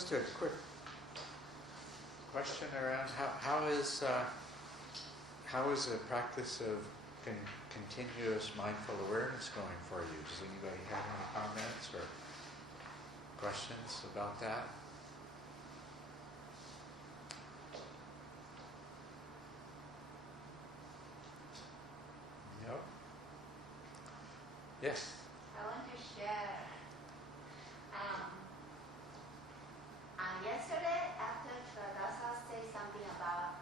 Just a quick question around how is the practice of continuous mindful awareness going for you? Does anybody have any comments or questions about that? No? Yes. I want to share. Yesterday, after Culadasa said something about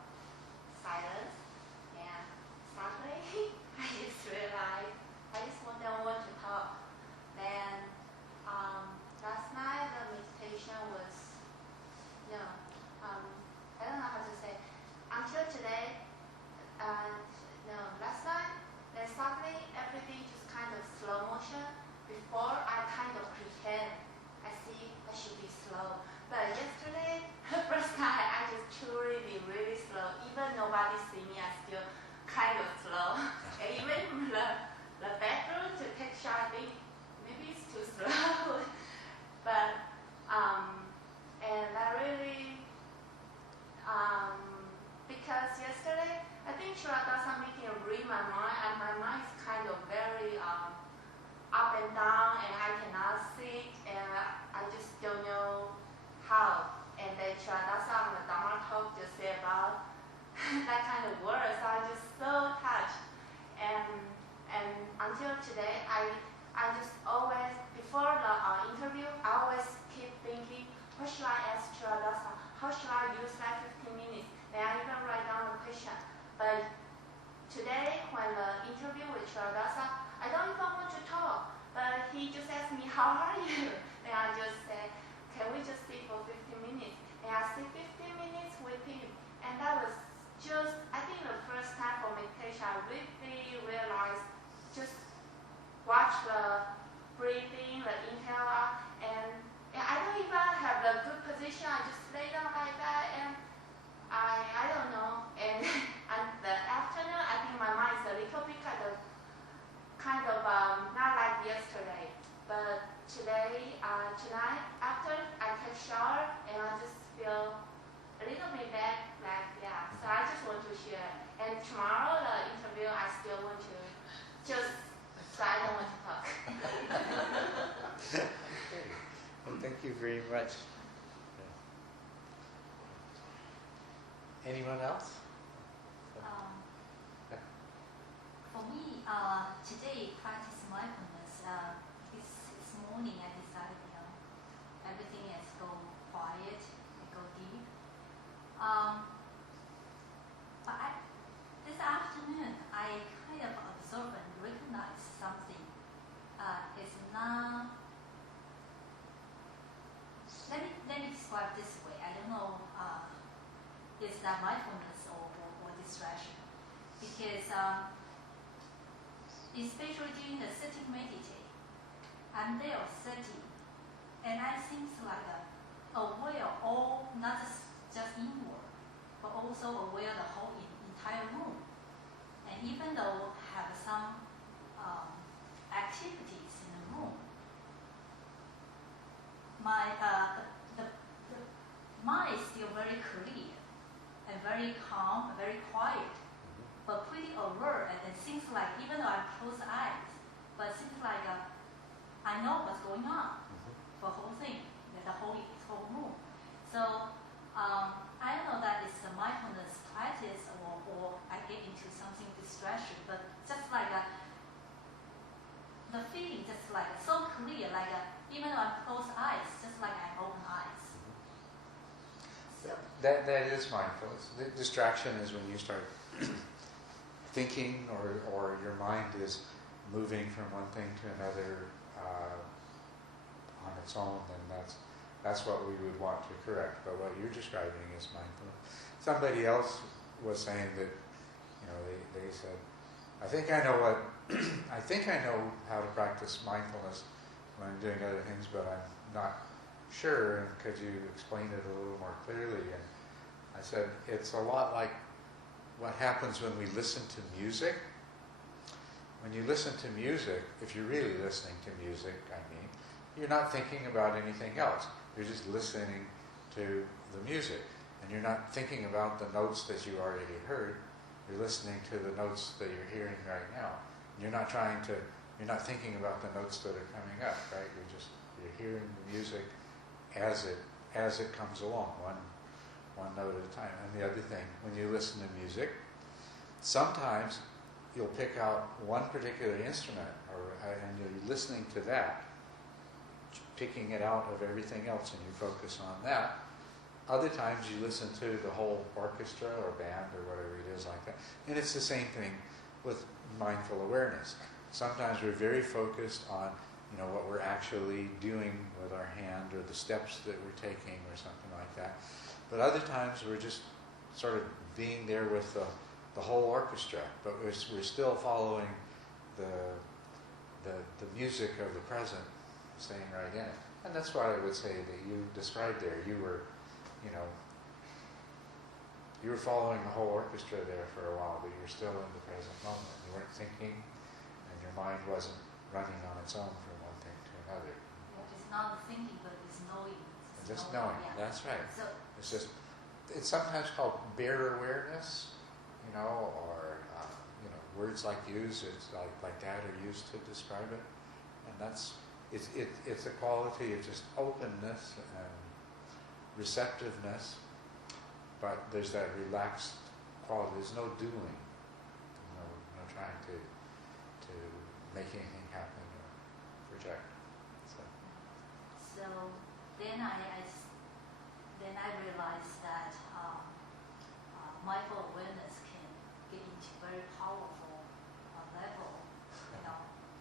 silence, and suddenly I just realized I just don't want to talk. Then last night the meditation was, I don't know how to say. Until today, last night, then suddenly everything just kind of slow motion. Before I kind of pretend I see I should be slow. But yesterday, first time I just truly be really slow. Even nobody see me, I still kind of slow. And even the bedroom to take shower, I think maybe it's too slow. But and I really because yesterday I think Culadasa making read my mind, and my mind is kind of very up and down, and I cannot sit, and I just don't know how. And then Culadasa on the Dharma talk just say about that kind of words. So I just so touched. And until today, I just always, before the interview, I always keep thinking, what should I ask Culadasa? How should I use that 15 minutes? Then I even write down the question. But today, when the interview with Culadasa, I don't even want to talk, but he just asked me, how are you? And I just said, can we just sit for 15 minutes? And I sit 15 minutes with him. And that was just, I think the first time for meditation, I really realized, just watch the breathing, the inhale out, and I don't even have the good position. I just lay down like that, and I don't know. And the afternoon, I think my mind is a little bit kind of not like yesterday. But today, tonight, after I take shower, and I just feel a little bit bad, So I just want to share. And tomorrow, the interview, I still want to so I don't want to talk. Okay. Well, thank you very much. Anyone else? For me, today practice mindfulness. This morning I decided, everything has go quiet and go deep. But this afternoon I kind of observe and recognize something. It's not. Let me describe this way. I don't know. Is that mindfulness or distraction? Because especially during the sitting meditation, I'm there sitting, and I seems like aware all, not just inward, but also aware the whole entire room. And even though have some activities in the room, my the mind is still very clear and very calm, very quiet, but pretty aware. And it seems like, even though I close eyes, but it seems like I know what's going on for the whole thing, the whole room. So I don't know that it's a mindfulness practice or I get into something distraction, but just like the feeling, just like so clear, like even though I close eyes, just like I open eyes. So. That is mindfulness. The distraction is when you start thinking, or your mind is moving from one thing to another on its own, then that's what we would want to correct. But what you're describing is mindfulness. Somebody else was saying that, they said, I think I know how to practice mindfulness when I'm doing other things, but I'm not sure, and could you explain it a little more clearly? And I said, it's a lot like what happens when we listen to music. When you listen to music, if you're really listening to music, you're not thinking about anything else. You're just listening to the music. And you're not thinking about the notes that you already heard. You're listening to the notes that you're hearing right now. You're not thinking about the notes that are coming up, right? You're hearing the music as it comes along, one note at a time. And the other thing, when you listen to music, sometimes you'll pick out one particular instrument, and you're listening to that, picking it out of everything else, and you focus on that. Other times you listen to the whole orchestra or band or whatever it is like that. And it's the same thing with mindful awareness. Sometimes we're very focused on, what we're actually doing with our hand or the steps that we're taking or something like that. But other times we're just sort of being there with the whole orchestra, but we're still following the music of the present, staying right in it. And that's what I would say that you described there. You were following the whole orchestra there for a while, but you were still in the present moment. You weren't thinking, and your mind wasn't running on its own from one thing to another. Yeah, it's not thinking, but it's knowing. Just knowing. Yeah. That's right. So, it's sometimes called bare awareness, or words like that are used to describe it, and it's a quality of just openness and receptiveness, but there's that relaxed quality. There's no doing, no trying to make anything happen or project. So then I realized that mindful awareness can get into very powerful level,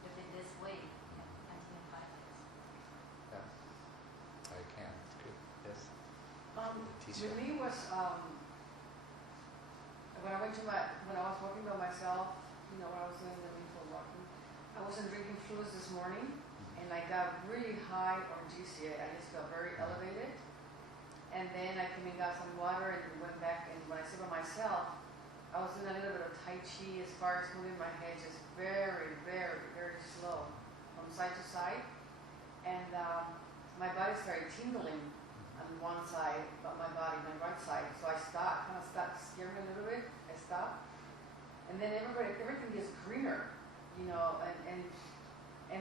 if in this way, continue practice. Yeah, I can. It's good. Yes. With me was when I was walking by myself, when I was doing the mindful walking, I wasn't drinking fluids this morning, and I got really high on GCA. I just felt very elevated, and then I came and got some water and went back. And when I sit by myself, I was doing a little bit of Tai Chi as far as moving my head, just very, very, very slow from side to side, and my body started tingling on one side, but my right side. So I stopped, kind of stopped scaring a little bit. I stopped, and then everything gets greener, and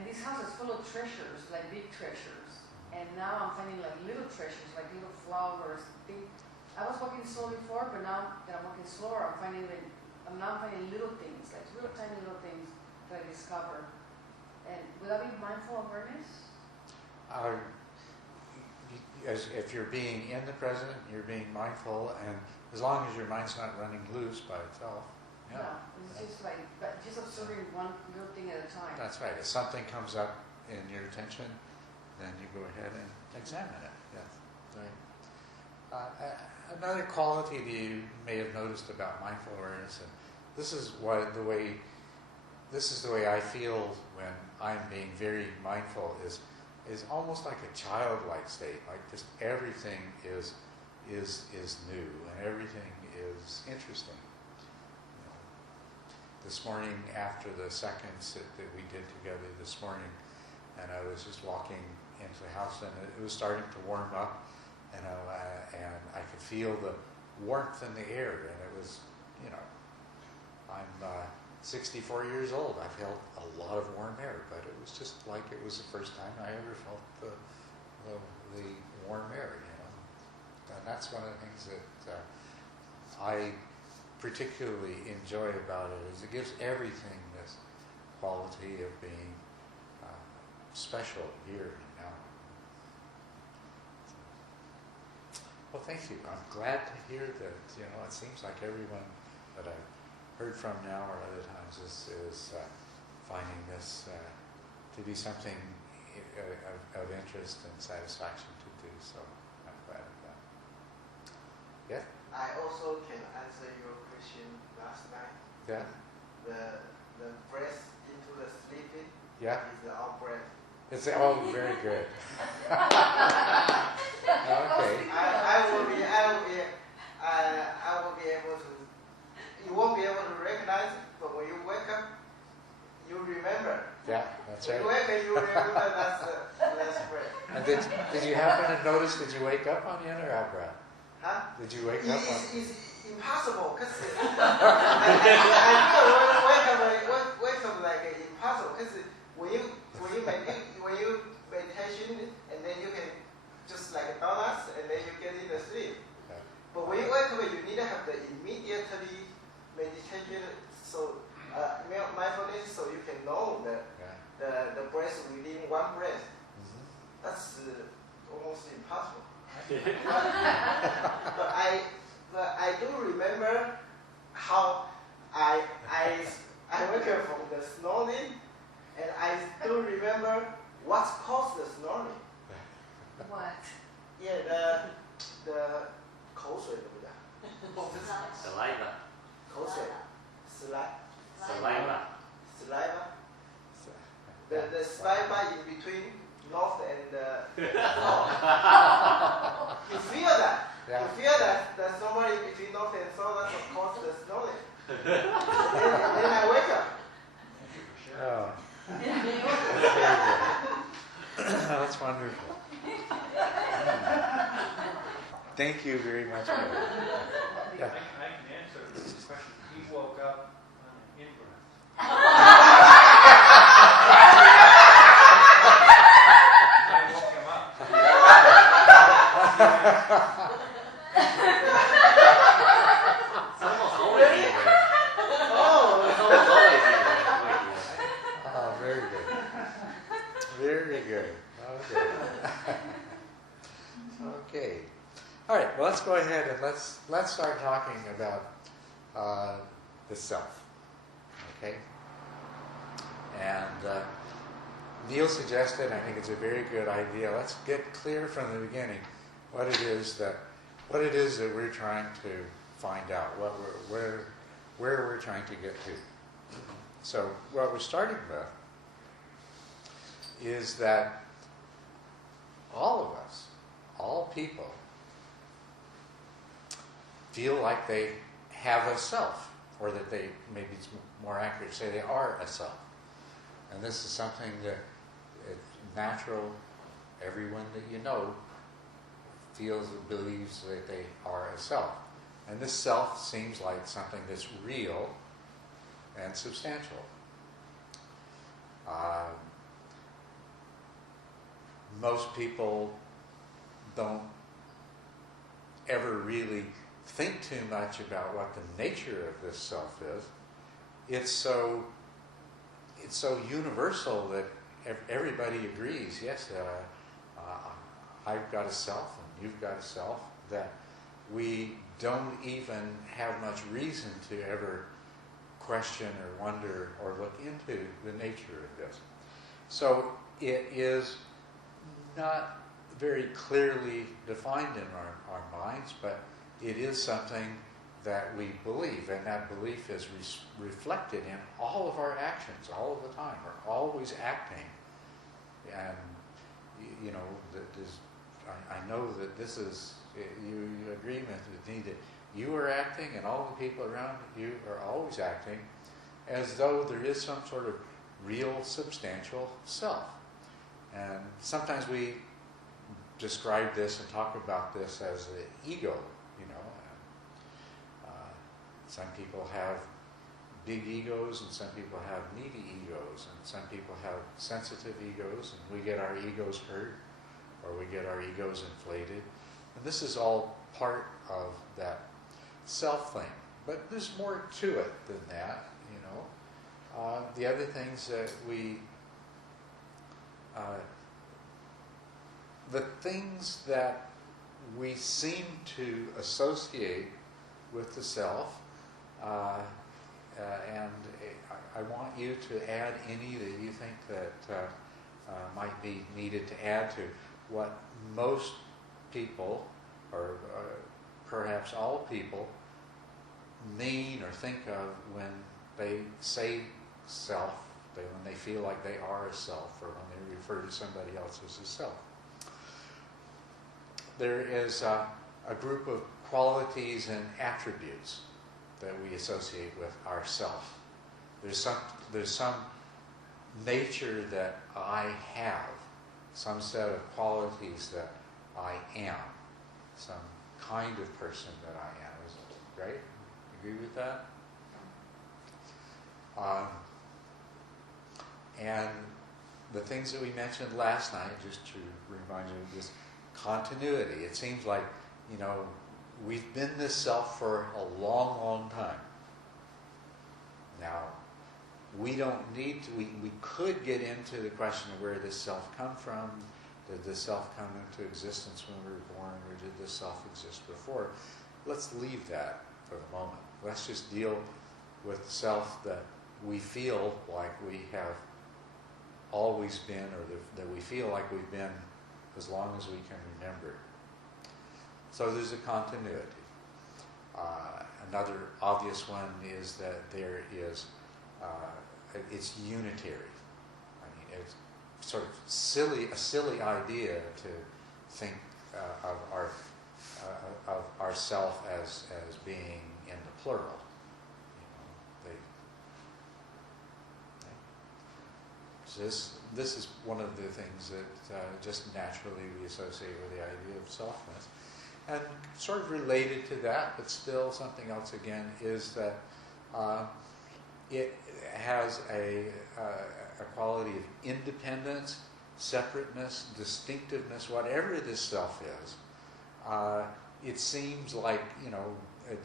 this house is full of treasures, like big treasures. And now I'm finding like little treasures, like little flowers. I was walking slow before, but now that I'm walking slower, I'm now finding little things, like little tiny little things that I discover. And would that be mindful awareness? If you're being in the present, you're being mindful, and as long as your mind's not running loose by itself. Yeah, it's just observing one little thing at a time. That's right. If something comes up in your attention, then you go ahead and examine it. Yes, right. Another quality that you may have noticed about mindful awareness, and this is the way I feel when I'm being very mindful, is almost like a childlike state. Like just everything is new and everything is interesting. This morning, after the second sit that we did together this morning, and I was just walking into the house, and it was starting to warm up, and I could feel the warmth in the air, and it was, I'm 64 years old. I felt a lot of warm air, but it was just like it was the first time I ever felt the warm air, And that's one of the things that I particularly enjoy about it, is it gives everything this quality of being special here and now. Well, thank you. I'm glad to hear that, it seems like everyone that I've heard from now or other times is finding this to be something of interest and satisfaction to do, so I'm glad of that. Yeah? I also can answer your question last night. Yeah? The breath into the sleeping Yeah? is the out breath. It's very good. Okay. I will be able to. You won't be able to recognize it, but when you wake up, you remember. Yeah, that's right. When you wake up, you remember that's breath. And did you happen to notice, did you wake up on in or out breath? Huh? Did you wake up on? It's impossible because I feel wake up like impossible because when you meditation and then you can just like donuts and then you get in the sleep. Okay. But when you wake up, you need to have the immediately meditation, so mindfulness, so you can know the breath within one breath. Mm-hmm. That's almost impossible. but I do remember how I wake up from the snoring, and I still remember what caused the snoring. What? Yeah, the 口水对不对？ Saliva. 口水 Saliva. saliva. The saliva in between north and south. You feel that? Yeah. You feel that there's somewhere in between north and south that's what caused the snoring. and then I wake up. Oh. Very good. That's wonderful. Thank you very much. Yeah. I can answer this question. He woke up on an in-breath. I woke him up. It's almost always easy. Oh, It's almost always easy. Oh, very good. Very good. Okay. Okay. All right. Well, let's go ahead and let's start talking about the self. Okay. And Neil suggested, I think it's a very good idea. Let's get clear from the beginning what it is that we're trying to find out, where we're trying to get to. So what we're starting with is that all of us, all people, feel like they have a self, or that they, maybe it's more accurate to say they are a self. And this is something that it's natural. Everyone that you know feels and believes that they are a self. And this self seems like something that's real and substantial. Most people don't ever really think too much about what the nature of this self is. It's so universal that everybody agrees, yes, I've got a self and you've got a self, that we don't even have much reason to ever question or wonder or look into the nature of this. So it is not very clearly defined in our minds, but it is something that we believe, and that belief is reflected in all of our actions all of the time. We're always acting, and you know I know that this is you agreement with me that you are acting, and all the people around you are always acting, as though there is some sort of real, substantial self. And sometimes we describe this and talk about this as the ego. Some people have big egos, and some people have needy egos, and some people have sensitive egos, and we get our egos hurt, or we get our egos inflated. And this is all part of that self thing. But there's more to it than that, you know. The other things that the things that we seem to associate with the self, and I want you to add any that you think that might be needed to add to what most people, or perhaps all people, mean or think of when they say self, when they feel like they are a self, or when they refer to somebody else as a self. There is a group of qualities and attributes that we associate with ourself. There's some nature that I have, some set of qualities that I am, some kind of person that I am. Is it right? Agree with that? And the things that we mentioned last night, just to remind you of this continuity. It seems like, we've been this self for a long, long time. Now, we don't need to, we could get into the question of where this self come from. Did this self come into existence when we were born, or did this self exist before? Let's leave that for the moment. Let's just deal with the self that we feel like we have always been, or that we feel like we've been as long as we can remember. So there's a continuity. Another obvious one is that there is, it's unitary. I mean, it's sort of a silly idea to think of ourself as being in the plural. So this is one of the things that just naturally we associate with the idea of selfness. And sort of related to that, but still something else again, is that it has a quality of independence, separateness, distinctiveness, whatever this self is. It seems like,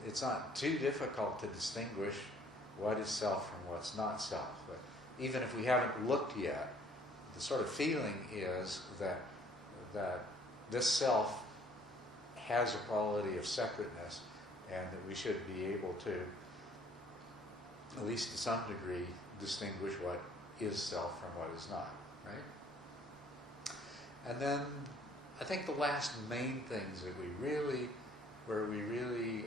it's not too difficult to distinguish what is self from what's not self. But even if we haven't looked yet, the sort of feeling is that this self has a quality of separateness, and that we should be able to, at least to some degree, distinguish what is self from what is not, right? And then I think the last main things that where we really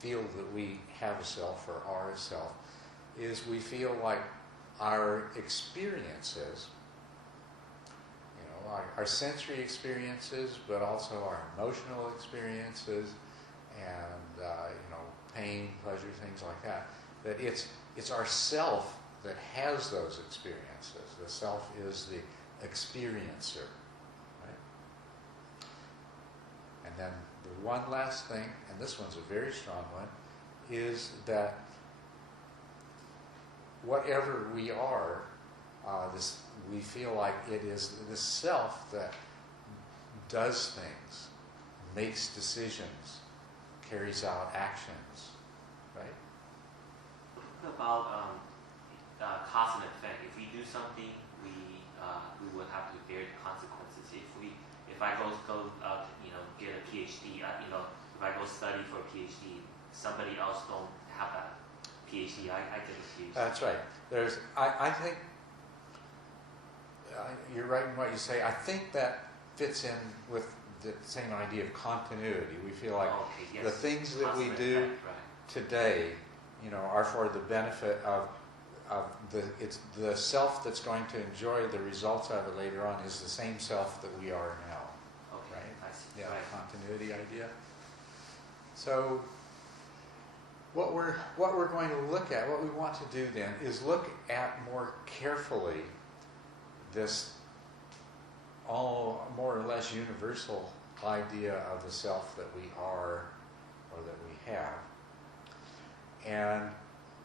feel that we have a self or are a self, is we feel like our experiences, our sensory experiences, but also our emotional experiences, and pain, pleasure, things like that. That it's our self that has those experiences. The self is the experiencer, right? And then the one last thing, and this one's a very strong one, is that whatever we are, we feel like it is the self that does things, makes decisions, carries out actions, right? What about cause and effect? If we do something, we will have to bear the consequences. If I go get a PhD, if I go study for a PhD, somebody else don't have that PhD, I get a PhD. That's right. I think you're right in what you say. I think that fits in with the same idea of continuity. We feel like the things that we do today, are for the benefit of it's the self that's going to enjoy the results of it later on is the same self that we are now. Okay, right? I see. Yeah, Right. continuity idea. So what we're going to look at, what we want to do then, is look at more carefully this all more or less universal idea of the self that we are or that we have. And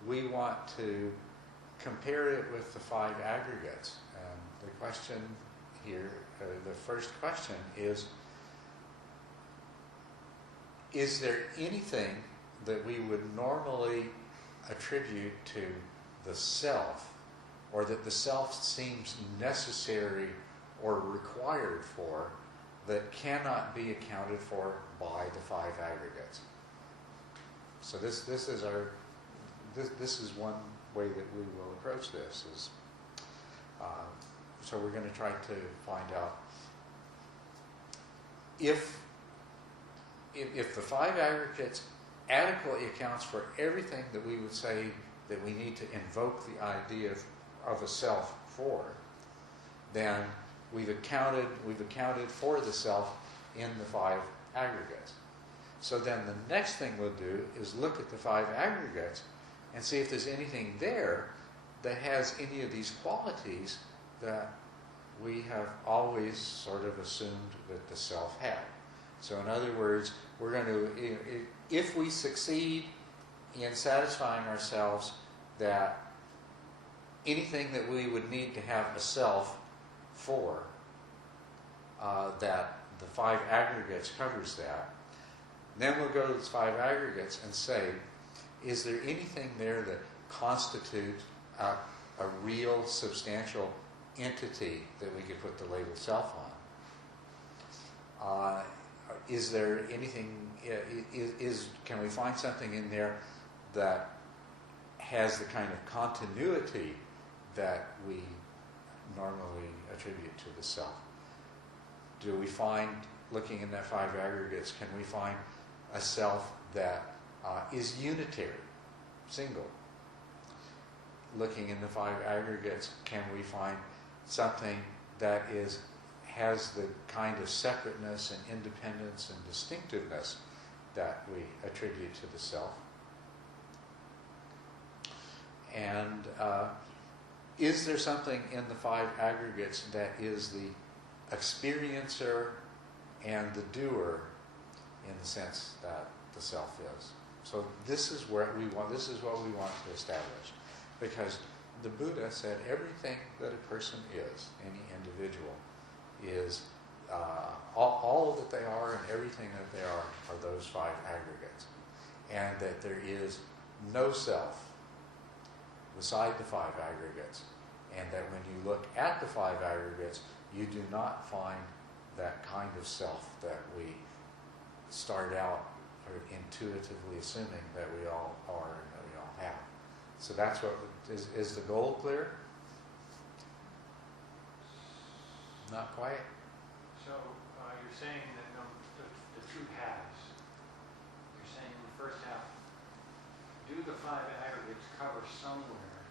we want to compare it with the 5 aggregates. And the question here, the first question is there anything that we would normally attribute to the self, or that the self seems necessary or required for, that cannot be accounted for by the 5 aggregates? So this is one way that we will approach this. So we're going to try to find out if the 5 aggregates adequately accounts for everything that we would say that we need to invoke the idea of a self for, then we've accounted for the self in the 5 aggregates. So then the next thing we'll do is look at the 5 aggregates and see if there's anything there that has any of these qualities that we have always sort of assumed that the self had. So in other words, we're going to, if we succeed in satisfying ourselves that anything that we would need to have a self for, that the 5 aggregates covers that, then we'll go to those 5 aggregates and say, is there anything there that constitutes a real, substantial entity that we could put the label self on? Is there anything, can we find something in there that has the kind of continuity that we normally attribute to the self? Do we find, looking in that 5 aggregates, can we find a self that is unitary, single? Looking in the 5 aggregates, can we find something that has the kind of separateness and independence and distinctiveness that we attribute to the self? And is there something in the 5 aggregates that is the experiencer and the doer in the sense that the self is? So this is what we want to establish. Because the Buddha said everything that a person is, any individual, is all that they are and everything that they are those 5 aggregates. And that there is no self beside the 5 aggregates. And that when you look at the 5 aggregates, you do not find that kind of self that we start out intuitively assuming that we all are and that we all have. So that's what is the goal clear? Not quite. So you're saying that the 2 halves. You're saying in the first half, do the 5 aggregates cover somewhere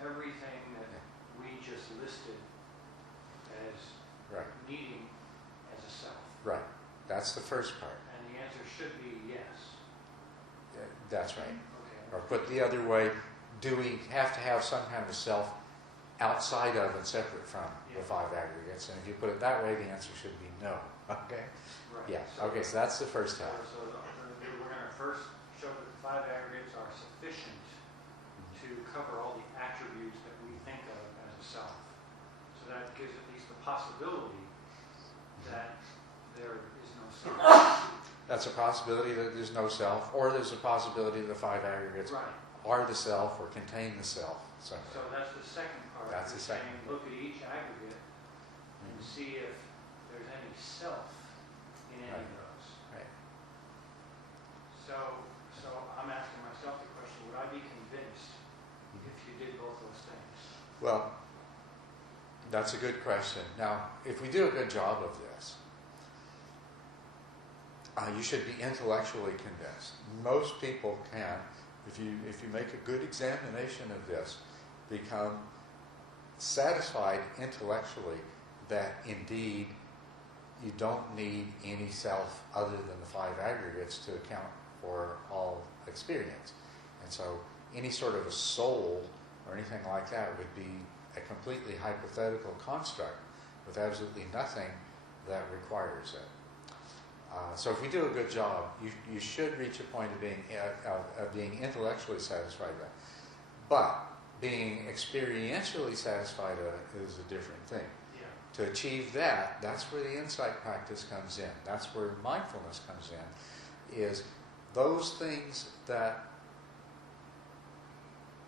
everything that we just listed as needing as a self? Right. That's the first part. And the answer should be yes. That's right. Okay. Or put the other way, do we have to have some kind of self outside of and separate from the 5 aggregates? And if you put it that way, the answer should be no. Okay? Right. Yeah. So, okay, so that's the first half. So we're going to first show that the 5 aggregates are sufficient to cover all the attributes that we think of as a self. So that gives at least the possibility that there is no self. That's a possibility that there's no self, or there's a possibility that the 5 aggregates are the self or contain the self. So that's the second part. That's the second saying, look at each aggregate and see if there's any self in any of those. Right. So I'm asking myself the question, would I be convinced if you did both those things? Well, that's a good question. Now, if we do a good job of this, you should be intellectually convinced. Most people can, if you make a good examination of this, become satisfied intellectually that indeed you don't need any self other than the 5 aggregates to account for all experience. And so any sort of a soul or anything like that would be a completely hypothetical construct with absolutely nothing that requires it. So if we do a good job, you should reach a point of being intellectually satisfied with it. But being experientially satisfied with it is a different thing. Yeah. To achieve that, that's where the insight practice comes in. That's where mindfulness comes in, is those things that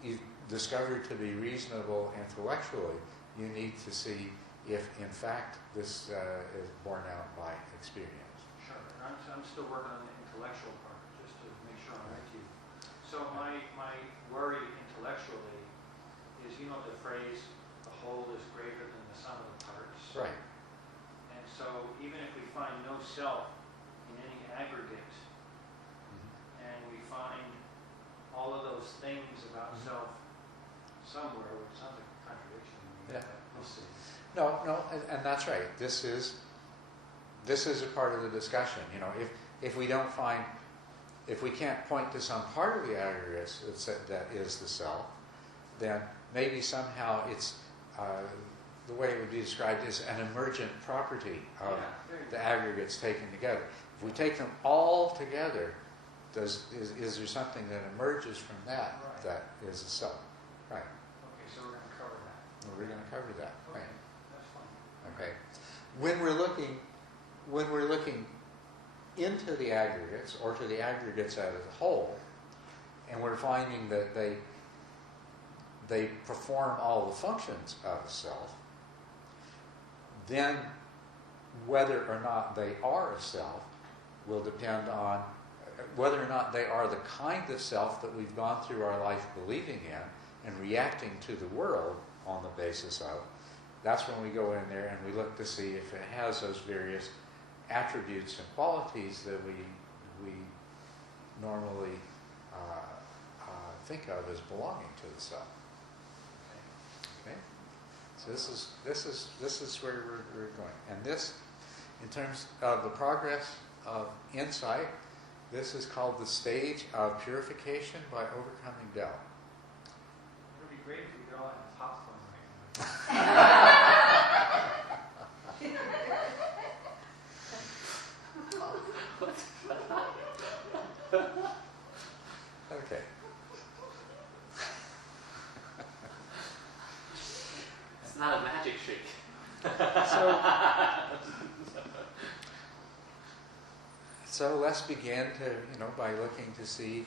you've discovered to be reasonable intellectually, you need to see if, in fact, this is borne out by experience. Sure. And I'm still working on the intellectual part, just to make sure I'm with you. So my worry intellectually is, the phrase, the whole is greater than the sum of the parts. Right. And so even if we find no self in any aggregate, and we find all of those things about self somewhere, which sounds like a contradiction to me, Yeah. but we'll see. No, and that's right. This is a part of the discussion. If we don't find, if we can't point to some part of the aggregates that is the self, then maybe somehow it's the way it would be described is an emergent property of Yeah, there you the go. aggregates taken together. If we take them all together, is there something that emerges from that Right. that is a self? Right. Okay, so we're going to cover that. Well, we're going to cover that. Okay, Right. that's fine. Okay. When we're looking into the aggregates or to the aggregates as a whole, and we're finding that they perform all the functions of a self, then whether or not they are a self will depend on whether or not they are the kind of self that we've gone through our life believing in and reacting to the world on the basis of. That's when we go in there and we look to see if it has those various attributes and qualities that we normally think of as belonging to the self. Okay, so this is where we're going, and this, in terms of the progress of insight, this is called the stage of purification by overcoming doubt. It would be great if we could all have popcorn right now. Okay. It's not a magic trick. So let's begin to, by looking to see,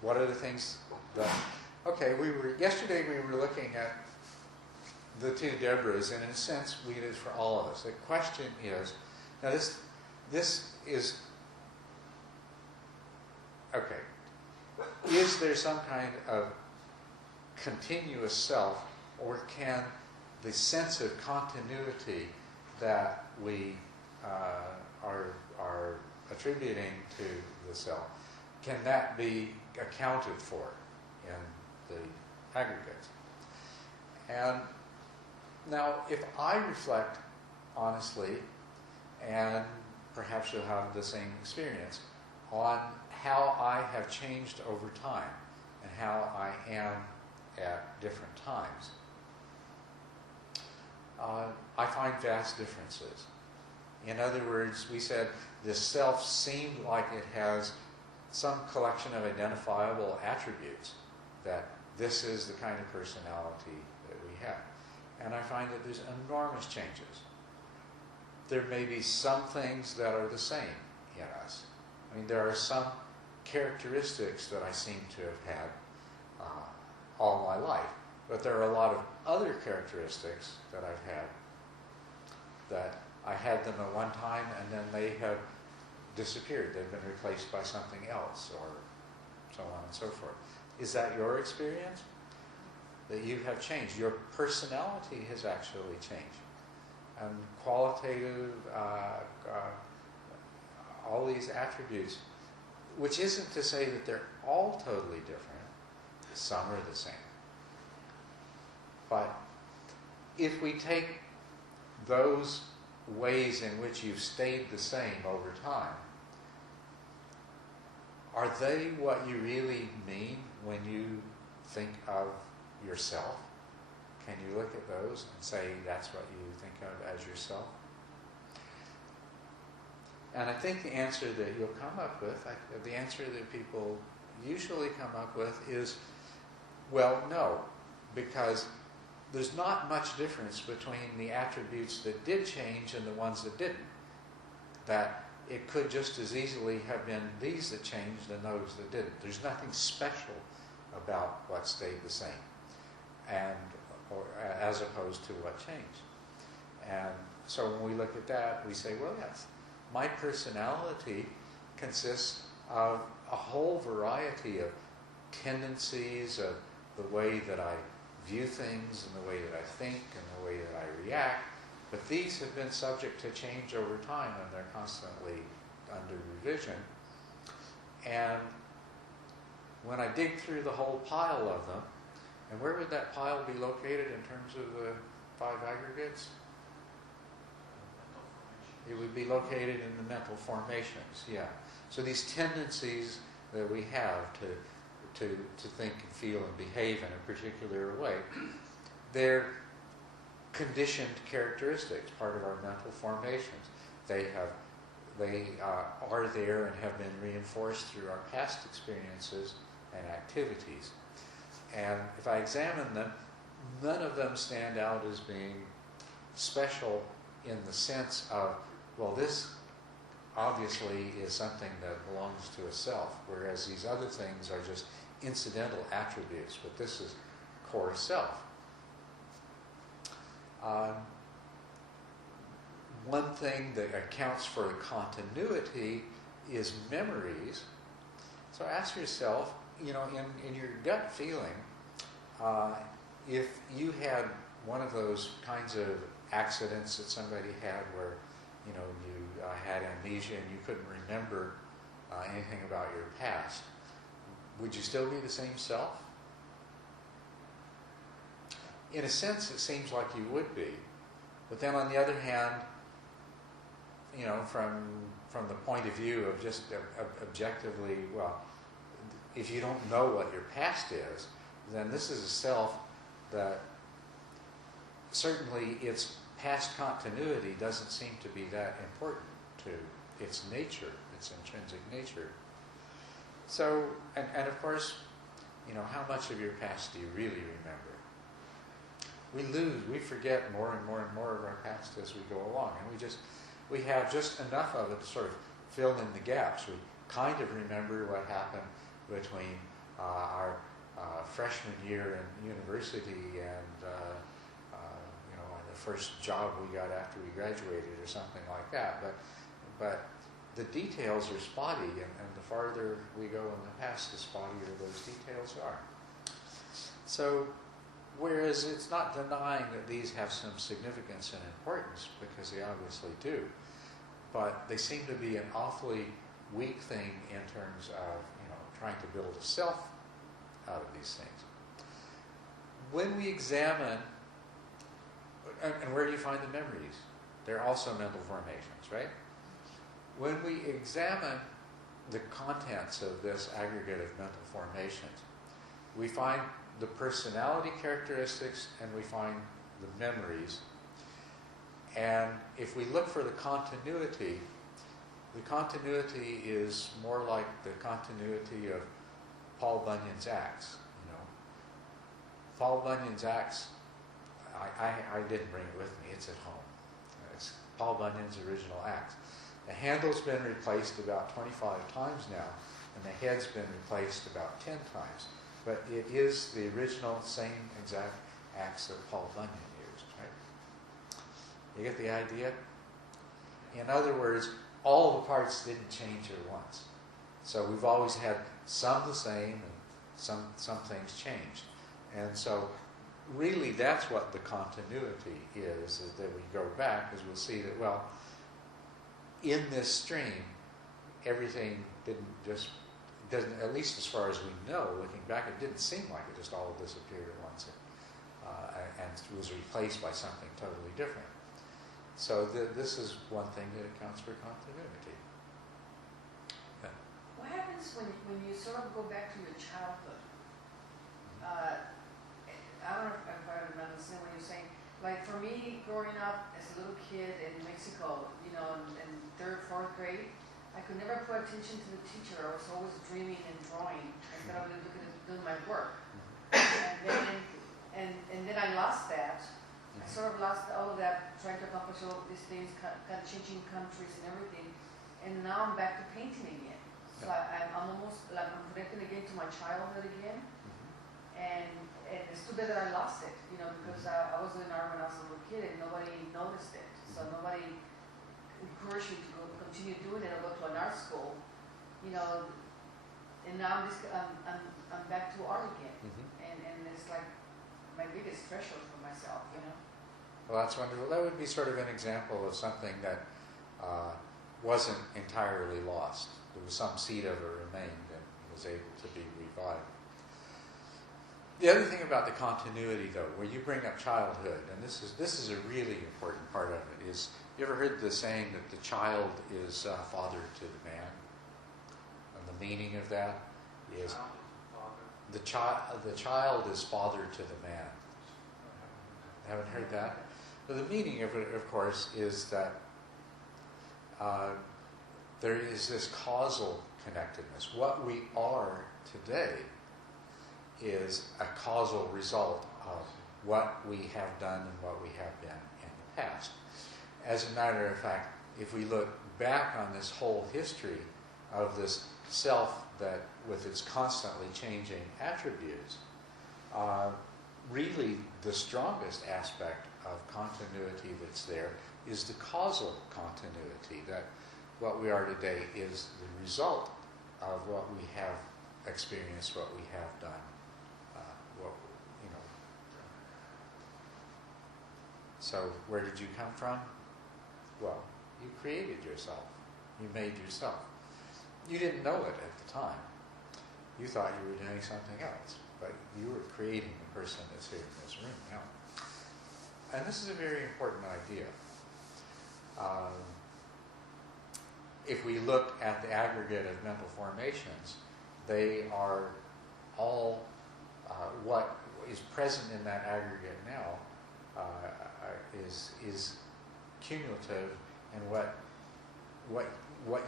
what are the things that, okay, yesterday we were looking at the two Deborahs, and in a sense we did for all of us. The question is, now this is, okay, is there some kind of continuous self, or can the sense of continuity that we are attributing to the self, can that be accounted for in the aggregates? And now, if I reflect honestly, and perhaps you'll have the same experience, on how I have changed over time and how I am at different times, I find vast differences. In other words, we said the self seemed like it has some collection of identifiable attributes, that this is the kind of personality that we have. And I find that there's enormous changes. There may be some things that are the same in us. I mean, there are some characteristics that I seem to have had all my life. But there are a lot of other characteristics that I've had that I had them at one time and then they have disappeared. They've been replaced by something else, or so on and so forth. Is that your experience? That you have changed. Your personality has actually changed. And qualitative, all these attributes, which isn't to say that they're all totally different. Some are the same. But if we take those ways in which you've stayed the same over time, are they what you really mean when you think of yourself? Can you look at those and say that's what you think of as yourself? And I think the answer that you'll come up with, the answer that people usually come up with is, well, no, because there's not much difference between the attributes that did change and the ones that didn't. That it could just as easily have been these that changed and those that didn't. There's nothing special about what stayed the same, or as opposed to what changed. And so when we look at that, we say, well, yes, my personality consists of a whole variety of tendencies, of the way that I view things and the way that I think and the way that I react, but these have been subject to change over time and they're constantly under revision. And when I dig through the whole pile of them, and where would that pile be located in terms of the 5 aggregates? It would be located in the mental formations, yeah. So these tendencies that we have to think and feel and behave in a particular way. They're conditioned characteristics, part of our mental formations. They are there and have been reinforced through our past experiences and activities. And if I examine them, none of them stand out as being special in the sense of, well, this obviously is something that belongs to a self, whereas these other things are just incidental attributes, but this is core self. One thing that accounts for the continuity is memories. So ask yourself, in your gut feeling, if you had one of those kinds of accidents that somebody had where, you had amnesia and you couldn't remember anything about your past, would you still be the same self? In a sense, it seems like you would be. But then on the other hand, from the point of view of just objectively, well, if you don't know what your past is, then this is a self that certainly its past continuity doesn't seem to be that important to its nature, its intrinsic nature. So, and of course, how much of your past do you really remember? We forget more and more and more of our past as we go along, and we have just enough of it to sort of fill in the gaps. We kind of remember what happened between our freshman year in university and the first job we got after we graduated or something like that. But the details are spotty, and the farther we go in the past, the spottier those details are. So, whereas it's not denying that these have some significance and importance, because they obviously do, but they seem to be an awfully weak thing in terms of trying to build a self out of these things. When we examine, and where do you find the memories? They're also mental formations, right? When we examine the contents of this aggregate of mental formations, we find the personality characteristics and we find the memories. And if we look for the continuity is more like the continuity of Paul Bunyan's axe. Paul Bunyan's axe, I didn't bring it with me, it's at home. It's Paul Bunyan's original axe. The handle's been replaced about 25 times now, and the head's been replaced about 10 times. But it is the original, same exact axe that Paul Bunyan used, right? You get the idea? In other words, all the parts didn't change at once. So we've always had some the same and some things changed. And so really that's what the continuity is that we go back, as we'll see that, well, in this stream, everything doesn't, at least as far as we know, looking back, it didn't seem like it just all disappeared at once and was replaced by something totally different. So this is one thing that accounts for continuity. Yeah. What happens when you sort of go back to your childhood? I don't know if I understand what you're saying. Like for me, growing up as a little kid in Mexico, in 3rd, 4th grade, I could never pay attention to the teacher. I was always dreaming and drawing instead of doing my work. And then I lost that. I sort of lost all of that, trying to accomplish all of these things, kind of changing countries and everything. And now I'm back to painting again. So I'm almost like I'm connected again to my childhood again. And it's too bad that I lost it, because I was doing art when I was a little kid and nobody noticed it. So nobody encouraged me to continue doing it or go to an art school, and now I'm back to art again. And it's like my biggest treasure for myself, Well, that's wonderful. That would be sort of an example of something that wasn't entirely lost. There was some seed of it remained and was able to be revived. The other thing about the continuity, though, where you bring up childhood, and this is a really important part of it, is you ever heard the saying that the child is father to the man? And the meaning of that is the child is father to the man. Haven't heard that? But the meaning of it, of course, is that there is this causal connectedness. What we are today is a causal result of what we have done and what we have been in the past. As a matter of fact, if we look back on this whole history of this self that with its constantly changing attributes, really the strongest aspect of continuity that's there is the causal continuity, that what we are today is the result of what we have experienced, what we have done. So where did you come from? Well, you created yourself. You made yourself. You didn't know it at the time. You thought you were doing something else, but you were creating the person that's here in this room now. And this is a very important idea. If we look at the aggregate of mental formations, they are all what is present in that aggregate now is cumulative, and what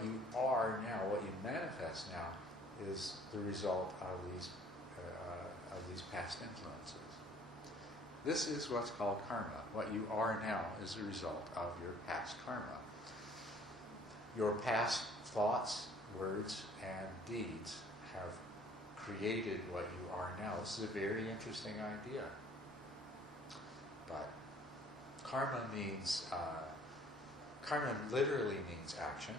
you are now, what you manifest now, is the result of these past influences. This is what's called karma. What you are now is a result of your past karma. Your past thoughts, words, and deeds have created what you are now. This is a very interesting idea. But karma means, karma literally means action.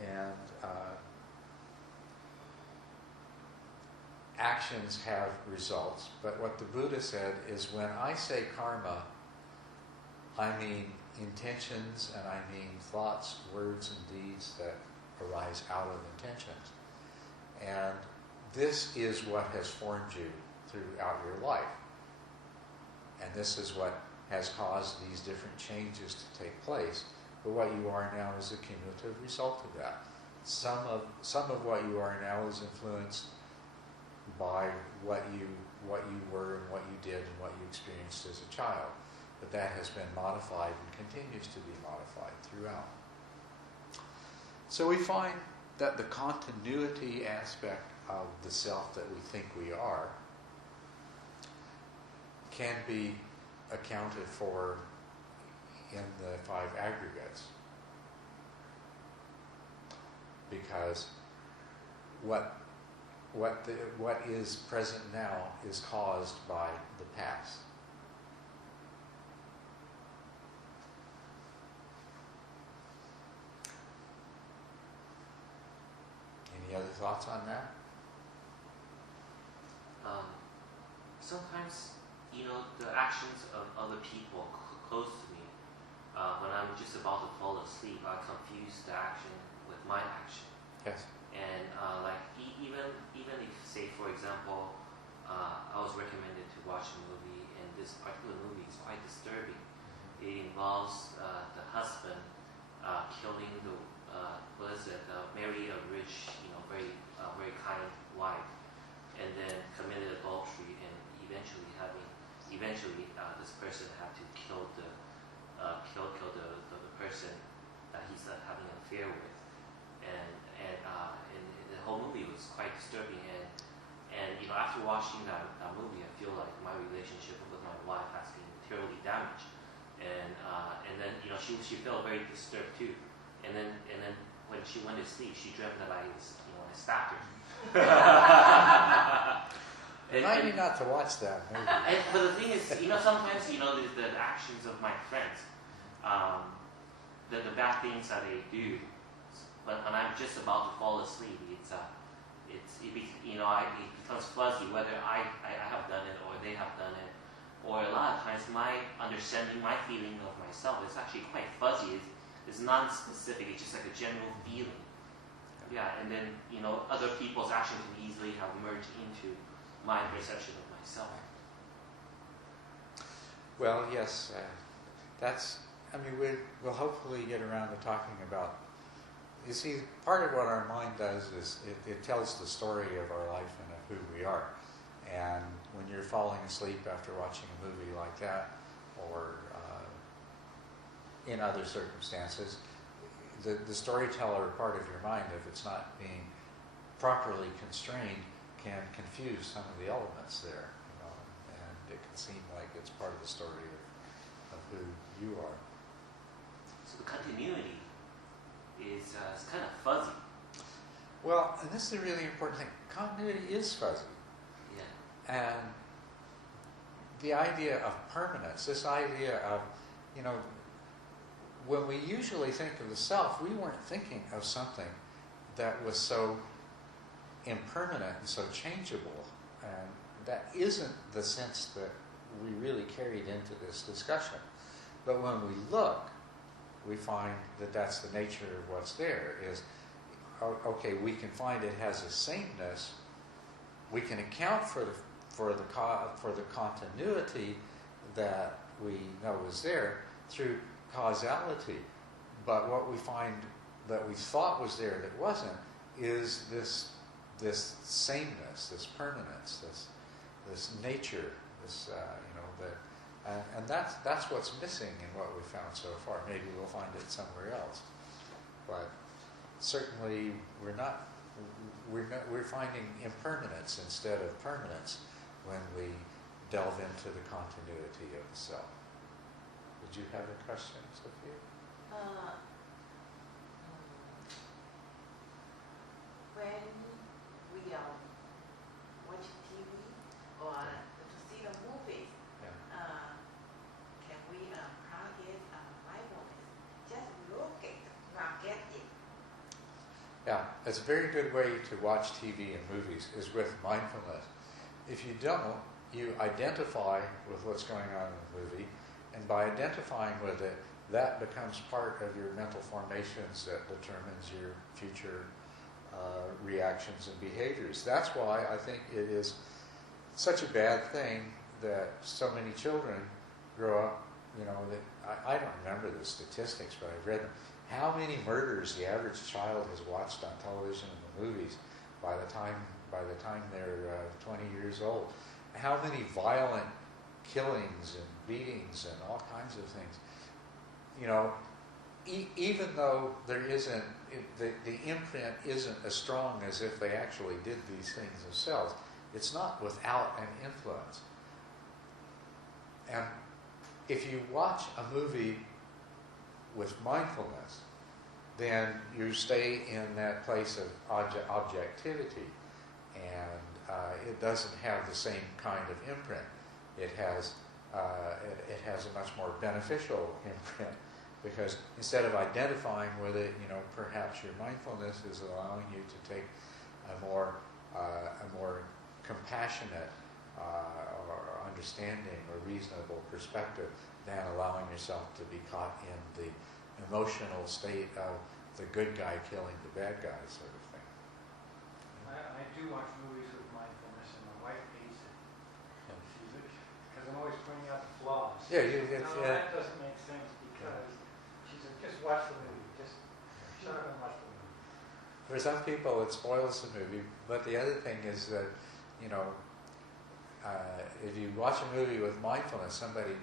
And actions have results. But what the Buddha said is, when I say karma, I mean intentions, and I mean thoughts, words, and deeds that arise out of intentions. And this is what has formed you throughout your life. And this is what has caused these different changes to take place. But what you are now is a cumulative result of that. Some of what you are now is influenced by what you were and what you did and what you experienced as a child. But that has been modified and continues to be modified throughout. So we find that the continuity aspect of the self that we think we are can be accounted for in the 5 aggregates. Because what is present now is caused by the past. Any other thoughts on that? Sometimes, the actions of other people close to me, when I'm just about to fall asleep, I confuse the action with my action. Yes. And even if, say, for example, I was recommended to watch a movie, and this particular movie is quite disturbing. It involves the husband killing marry a rich, very kind wife, and then committed adultery, and eventually this person had to kill the person that he's having an affair with, and the whole movie was quite disturbing, and after watching that movie, I feel like my relationship with my wife has been terribly damaged, and then she felt very disturbed too, and then when she went to sleep, she dreamt that I stabbed her. Remind me not to watch that movie. But the thing is, sometimes, the actions of my friends, the bad things that they do, but when I'm just about to fall asleep, it becomes fuzzy whether I have done it or they have done it. Or a lot of times my understanding, my feeling of myself is actually quite fuzzy. It's non-specific, it's just like a general feeling. Yeah, and then, other people's action can easily have merged into my perception of myself. Well, yes, we'll hopefully get around to talking about You see, part of what our mind does is it tells the story of our life and of who we are. And when you're falling asleep after watching a movie like that, or in other circumstances, the storyteller part of your mind, if it's not being properly constrained, can confuse some of the elements there, and it can seem like it's part of the story of who you are. So the continuity is kind of fuzzy. Well, and this is a really important thing. Continuity is fuzzy. Yeah. And the idea of permanence, this idea of, when we usually think of the self, we weren't thinking of something that was so impermanent and so changeable. And that isn't the sense that we really carried into this discussion. But when we look, we find that that's the nature of what's there, is, okay, we can find it has a sameness. We can account for the continuity that we know is there through causality. But what we find that we thought was there that wasn't is this sameness, this permanence, this nature, and that's what's missing in what we've found so far. Maybe we'll find it somewhere else, but certainly we're finding impermanence instead of permanence when we delve into the continuity of the self. Did you have a question, Sophia? When we watch TV or to see the movies, can we practice mindfulness? Just look at, not get it. Yeah, it's a very good way to watch TV and movies is with mindfulness. If you don't, you identify with what's going on in the movie, and by identifying with it, that becomes part of your mental formations that determines your future reactions and behaviors. That's why I think it is such a bad thing that so many children grow up, that I don't remember the statistics, but I've read them. How many murders the average child has watched on television and the movies by the time they're 20 years old? How many violent killings and beatings and all kinds of things? Even though there isn't, the imprint isn't as strong as if they actually did these things themselves, it's not without an influence. And if you watch a movie with mindfulness, then you stay in that place of objectivity, and it doesn't have the same kind of imprint. It has a much more beneficial imprint, because instead of identifying with it, perhaps your mindfulness is allowing you to take a more compassionate or understanding or reasonable perspective than allowing yourself to be caught in the emotional state of the good guy killing the bad guy sort of thing. I do watch movies with mindfulness, and my wife hates it. Because I'm always pointing out the flaws. That doesn't make sense, because she said, just watch the movie. Just shut up and watch the movie. For some people, it spoils the movie. But the other thing is that, if you watch a movie with mindfulness, somebody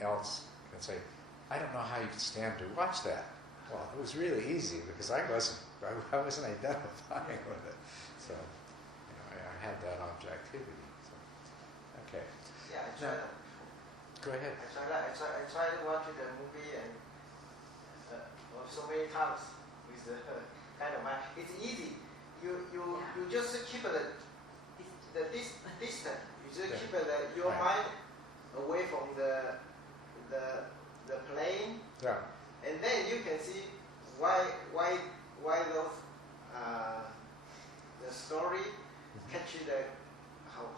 else can say, I don't know how you could stand to watch that. Well, it was really easy because I wasn't identifying with it. So, I had that objectivity. So, okay. Yeah, I tried that. Go ahead. I tried watching the movie and so many times with the kind of mind. It's easy. You just keep the distance. You just keep your mind away from the plane. Yeah. And then you can see why those the story catch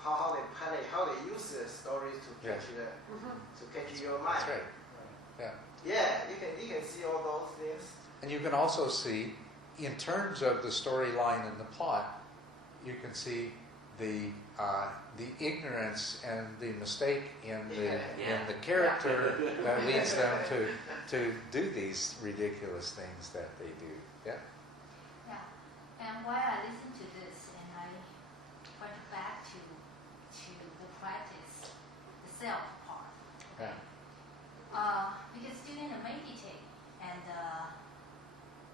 how they play, how they use the story to catch to catch your mind. That's right. Yeah. Yeah, you can see all those things. And you can also see, in terms of the storyline and the plot, you can see the ignorance and the mistake in the character that leads them to do these ridiculous things that they do. Yeah. And while I listen to this, and I went back to the practice, the self part. Yeah. Because during the meditate and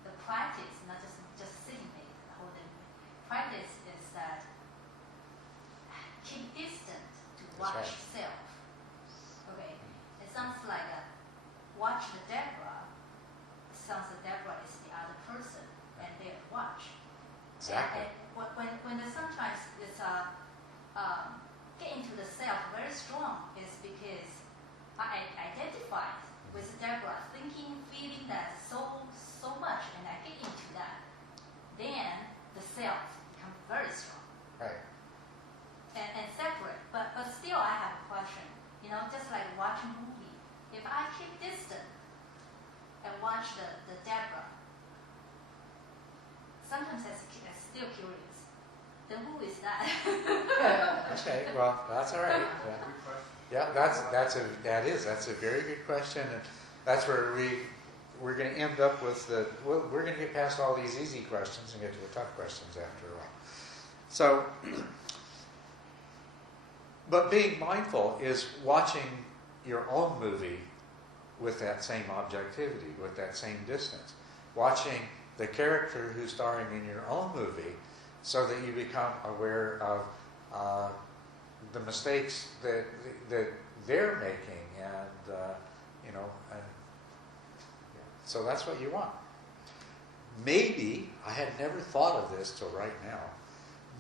the practice, not just sitting there, holding practice is that keep distant to That's watch right. self. Okay, it sounds like watch the Deborah. It sounds like Deborah is the other person, and there to watch. Exactly. And when the sometimes it's get into the self very strong is because I identify with Deborah, thinking, feeling that so much, and I get into that. Then the self becomes very strong. Right. And separate, but still I have a question. Just like watching movie. If I keep distant and watch the Deborah, sometimes I'm still curious. Then who is that? Okay. Well, that's all right. Yeah. Good question. Yeah, that's a very good question, and that's where we're going to end up with we're going to get past all these easy questions and get to the tough questions after a while. So, but being mindful is watching your own movie with that same objectivity, with that same distance, watching the character who's starring in your own movie, so that you become aware of the mistakes that they're making, and so that's what you want. Maybe I had never thought of this till right now.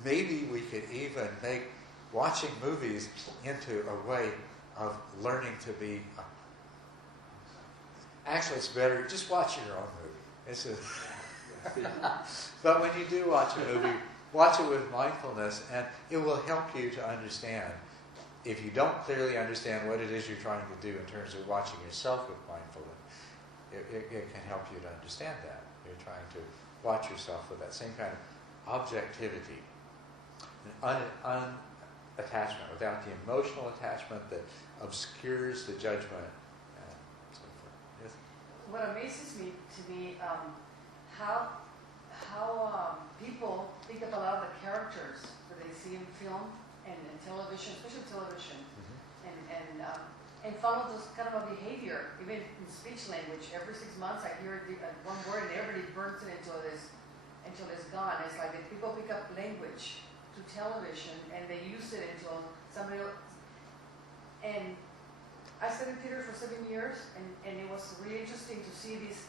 Maybe we could even make watching movies into a way of learning to be. Actually, it's better just watch your own movie. But when you do watch a movie, watch it with mindfulness, and it will help you to understand. If you don't clearly understand what it is you're trying to do in terms of watching yourself with mindfulness, it can help you to understand that. You're trying to watch yourself with that same kind of objectivity, attachment, without the emotional attachment that obscures the judgment, and so forth. Yes? What amazes me how people pick up a lot of the characters that they see in film and television, especially television, and follow those kind of a behavior, even in speech language. Every 6 months I hear one word and everybody burns it until it's gone. It's like that people pick up language to television and they use it until somebody else. And I studied theater for 7 years, and it was really interesting to see these,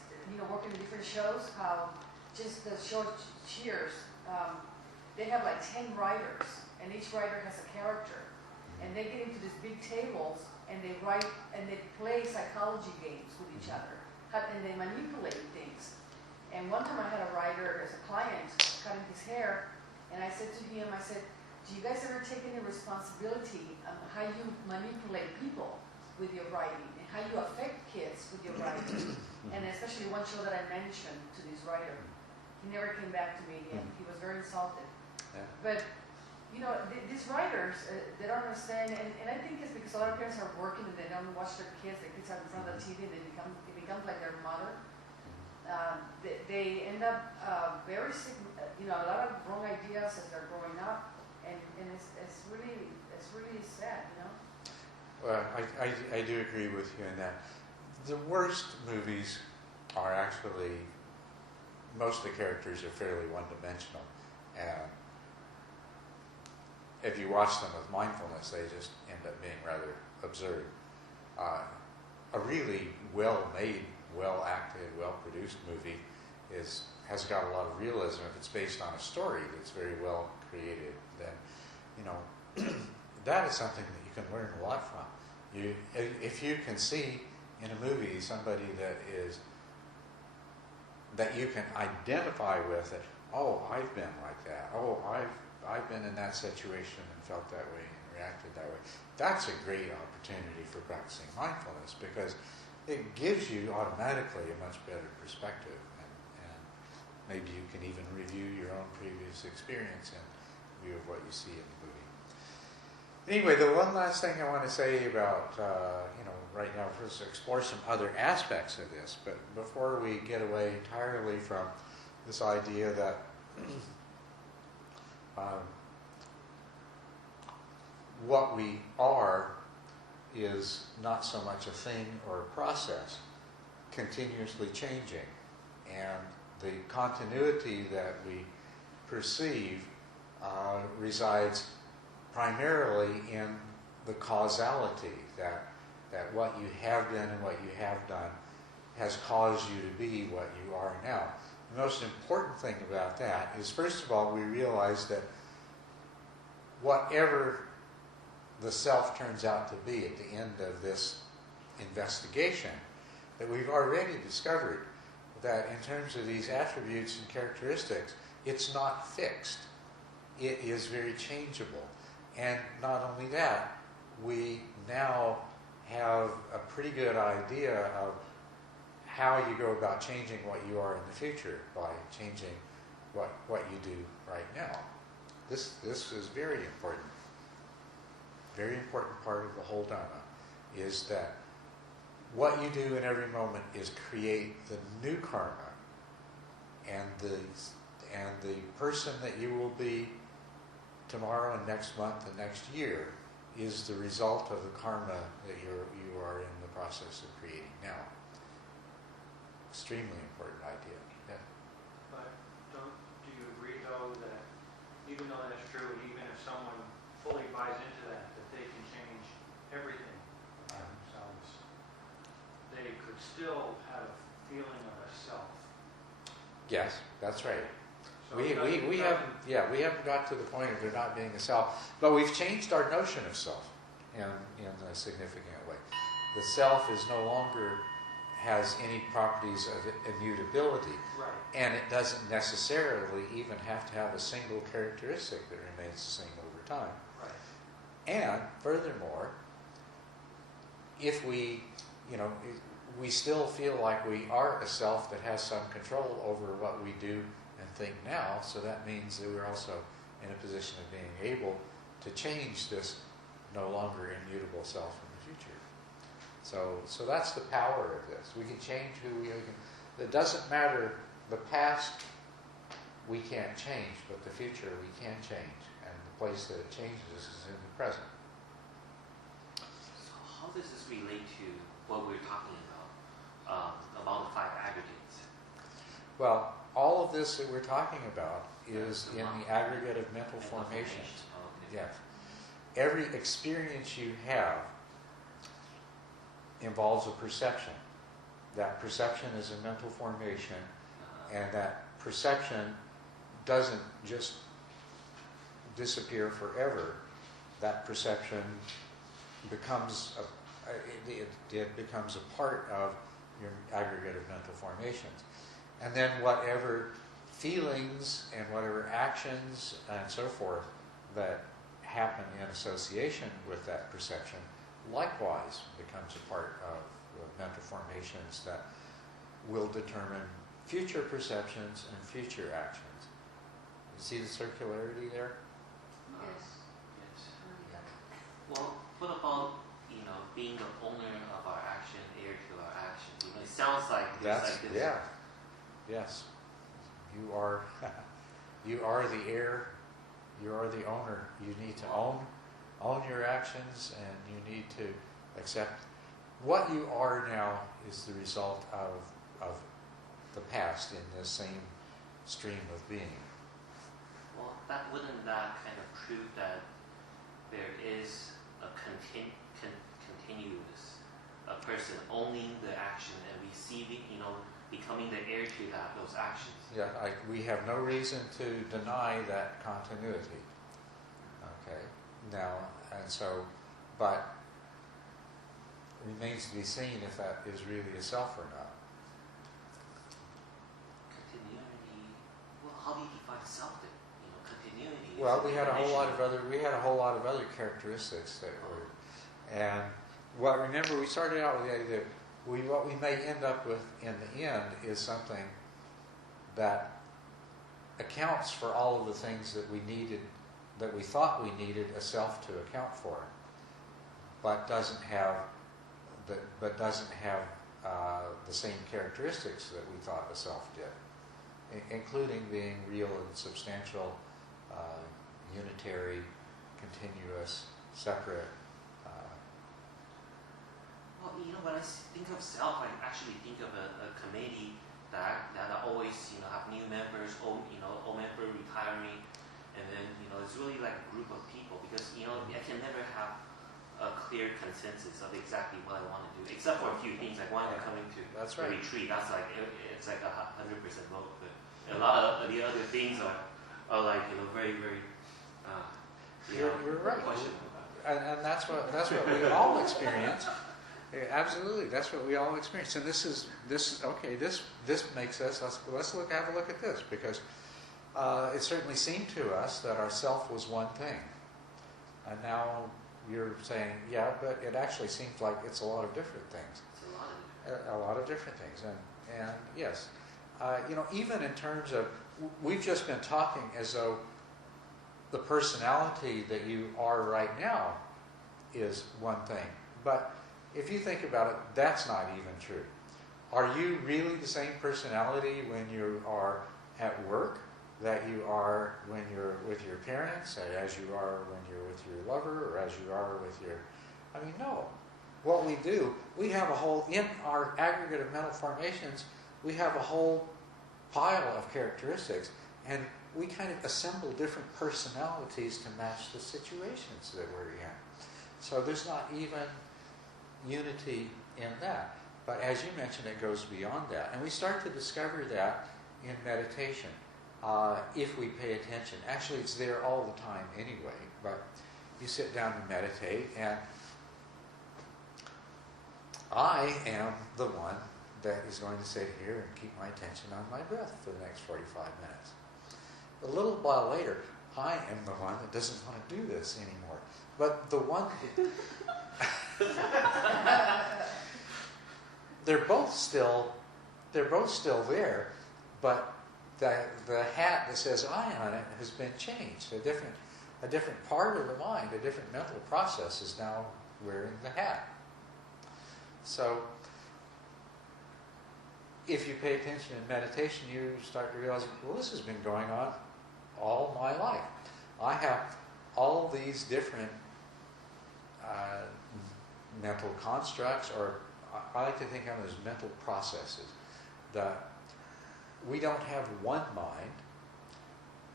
working in different shows, how just the show Cheers, they have like 10 writers, and each writer has a character. And they get into these big tables, and they write, and they play psychology games with each other, and they manipulate things. And one time I had a writer as a client cutting his hair, and I said to him, do you guys ever take any responsibility on how you manipulate people with your writing, and how you affect kids with your writing? And especially one show that I mentioned to this writer. He never came back to me, and he was very insulted. Yeah. But these writers, they don't understand, and I think it's because a lot of parents are working and they don't watch their kids are in front of the TV, and it becomes like their mother. They end up very sick, a lot of wrong ideas as they're growing up, and it's really sad, Well, I do agree with you in that. The worst movies are actually, most of the characters are fairly one-dimensional, and if you watch them with mindfulness, they just end up being rather absurd. A really well-made, well-acted, well-produced movie has got a lot of realism. If it's based on a story that's very well created, then that is something that you can learn a lot from. If you can see in a movie somebody that you can identify with, that I've been like that. I've been in that situation and felt that way and reacted that way. That's a great opportunity for practicing mindfulness, because it gives you automatically a much better perspective, and maybe you can even review your own previous experience in view of what you see in the movie. Anyway, the one last thing I want to say about, right now, is explore some other aspects of this, but before we get away entirely from this idea that what we are is not so much a thing or a process, continuously changing. And the continuity that we perceive resides primarily in the causality, that what you have been and what you have done has caused you to be what you are now. The most important thing about that is, first of all, we realize that whatever the self turns out to be at the end of this investigation, that we've already discovered that in terms of these attributes and characteristics, it's not fixed. It is very changeable. And not only that, we now have a pretty good idea of how you go about changing what you are in the future by changing what you do right now. This is very important. Very important part of the whole Dharma is that what you do in every moment is create the new karma, and the person that you will be tomorrow and next month and next year is the result of the karma that you are in the process of creating now. Extremely important idea. Yeah. But do you agree though that even though that's true, and even if someone fully buys into that they can change everything themselves, they could still have a feeling of a self? Yes, that's right. So We haven't got to the point of there not being a self, but we've changed our notion of self in a significant way. The self is no longer has any properties of immutability, right, and it doesn't necessarily even have to have a single characteristic that remains the same over time. right. And furthermore, if we still feel like we are a self that has some control over what we do and think now, so that means that we're also in a position of being able to change this no longer immutable self in the future. So that's the power of this. We can change who we are. It doesn't matter, the past we can't change, but the future we can change. And the place that it changes is in the present. So how does this relate to what we're talking about the 5 aggregates? Well, all of this that we're talking about is in the aggregate of mental formations. Oh, okay. Yes. Every experience you have involves a perception. That perception is a mental formation, and that perception doesn't just disappear forever. That perception becomes it becomes a part of your aggregate of mental formations. And then whatever feelings and whatever actions and so forth that happen in association with that perception likewise becomes a part of the mental formations that will determine future perceptions and future actions. You see the circularity there? Yes. Yes. Well, what about being the owner of our action, heir to our action? It sounds like That's like this. yeah. Yes. You are you are the heir, you are the owner. You need to own your actions, and you need to accept what you are now is the result of the past in this same stream of being. Well, wouldn't that kind of prove that there is a continuous person owning the action and receiving, becoming the heir to those actions? Yeah, we have no reason to deny that continuity. Okay, now, and so, but remains to be seen if that is really a self or not. Continuity. Well, how do you define self then? Continuity. Well, we had a whole lot of other characteristics that were, and remember we started out with the idea that what we may end up with in the end is something that accounts for all of the things that we needed, that we thought we needed a self to account for, but doesn't have the same characteristics that we thought a self did. including being real and substantial, unitary, continuous, separate. Well, when I think of self, I actually think of a committee that always, have new members, old member retiring, and then, it's really like a group of people because, I can never have a clear consensus of exactly what I want to do, except for a few things, like when I'm coming to That's the right. retreat, that's like, it's like 100% vote, but a lot of the other things are like, very, very, You're right. questionable about it. And that's what we all experience. Yeah, absolutely, that's what we all experience. And this makes us. Have a look at this, because it certainly seemed to us that our self was one thing, and now you're saying, yeah, but it actually seems like it's a lot of different things. It's A lot of different things, and yes, even in terms of, we've just been talking as though the personality that you are right now is one thing, but if you think about it, that's not even true. Are you really the same personality when you are at work that you are when you're with your parents, as you are when you're with your lover, or as you are with your... no. What we do, we have a whole, in our aggregate of mental formations, we have a whole pile of characteristics, and we kind of assemble different personalities to match the situations that we're in. So there's not even unity in that. But as you mentioned, it goes beyond that. And we start to discover that in meditation, if we pay attention. Actually, it's there all the time anyway, but you sit down and meditate, and I am the one that is going to sit here and keep my attention on my breath for the next 45 minutes. A little while later, I am the one that doesn't want to do this anymore. But the one who... they're both still there, but the hat that says I on it has been changed. A different part of the mind, a different mental process is now wearing the hat. So if you pay attention in meditation, you start to realize, well, this has been going on all my life. I have all these different mental constructs, or I like to think of them as mental processes. That we don't have one mind.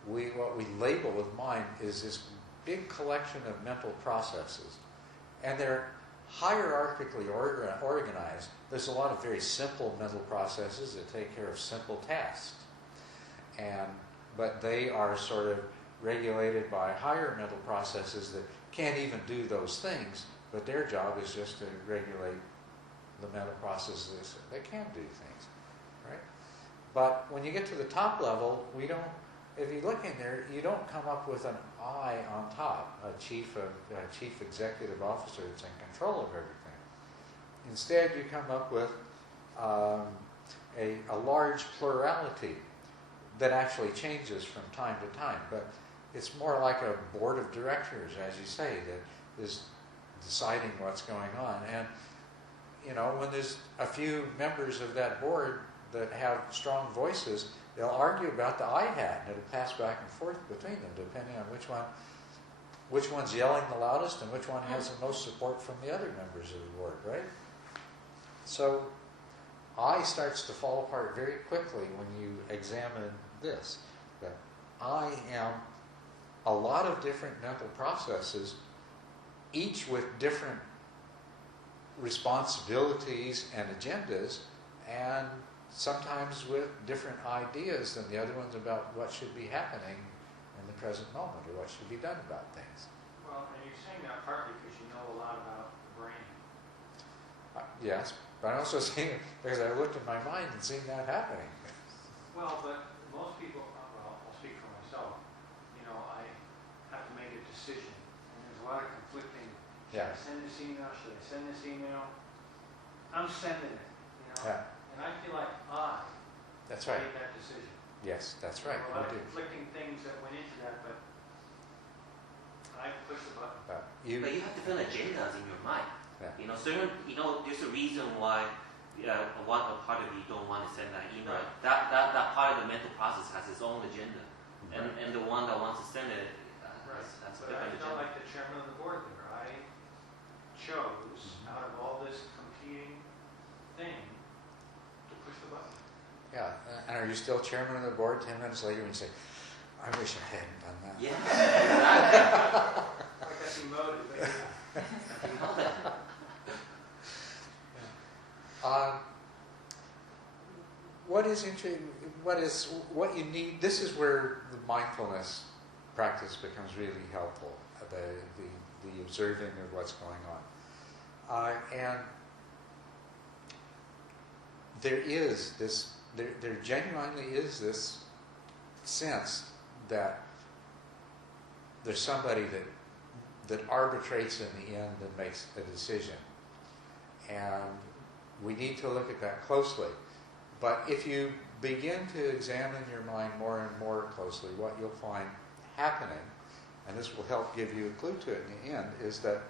What we label with mind is this big collection of mental processes, and they're hierarchically organized. There's a lot of very simple mental processes that take care of simple tasks, but they are sort of regulated by higher mental processes that can't even do those things, but their job is just to regulate the mental processes that can do things, right? But when you get to the top level, if you look in there, you don't come up with an I on top, a chief executive officer that's in control of everything. Instead, you come up with a large plurality that actually changes from time to time. But it's more like a board of directors, as you say, that is deciding what's going on. And, when there's a few members of that board that have strong voices, they'll argue about the I hat, and it'll pass back and forth between them, depending on which one's yelling the loudest and which one has the most support from the other members of the board, right? So I starts to fall apart very quickly when you examine this. That I am a lot of different mental processes, each with different responsibilities and agendas, and sometimes with different ideas than the other ones about what should be happening in the present moment, or what should be done about things. Well, and you're saying that partly because you know a lot about the brain. Yes, but I'm also saying it because I looked in my mind and seen that happening. Well, but most people, I'll speak for myself, I have to make a decision, and there's a lot of conflicting. Should I send this email? Should I send this email? I'm sending it, Yeah. And I feel like That's right. made that decision. Yes, that's right. There were a lot of You do. conflicting things that went into that, but I pushed the button. But But you have different agendas in your mind. Yeah. There's a reason why one part of you don't want to send that email. Right. That part of the mental process has its own agenda, and the one that wants to send it has a But I different felt agenda. like the chairman of the board there. I chose out of all this competing thing to push the button. Yeah, and are you still chairman of the board 10 minutes later when you say, I wish I hadn't done that? Yeah, exactly. I got demoted, but yeah. You know that. What is interesting, what you need, this is where the mindfulness practice becomes really helpful, the observing of what's going on. And there genuinely is this sense that there's somebody that arbitrates in the end and makes a decision. And we need to look at that closely. But if you begin to examine your mind more and more closely, what you'll find happening, and this will help give you a clue to it in the end, is that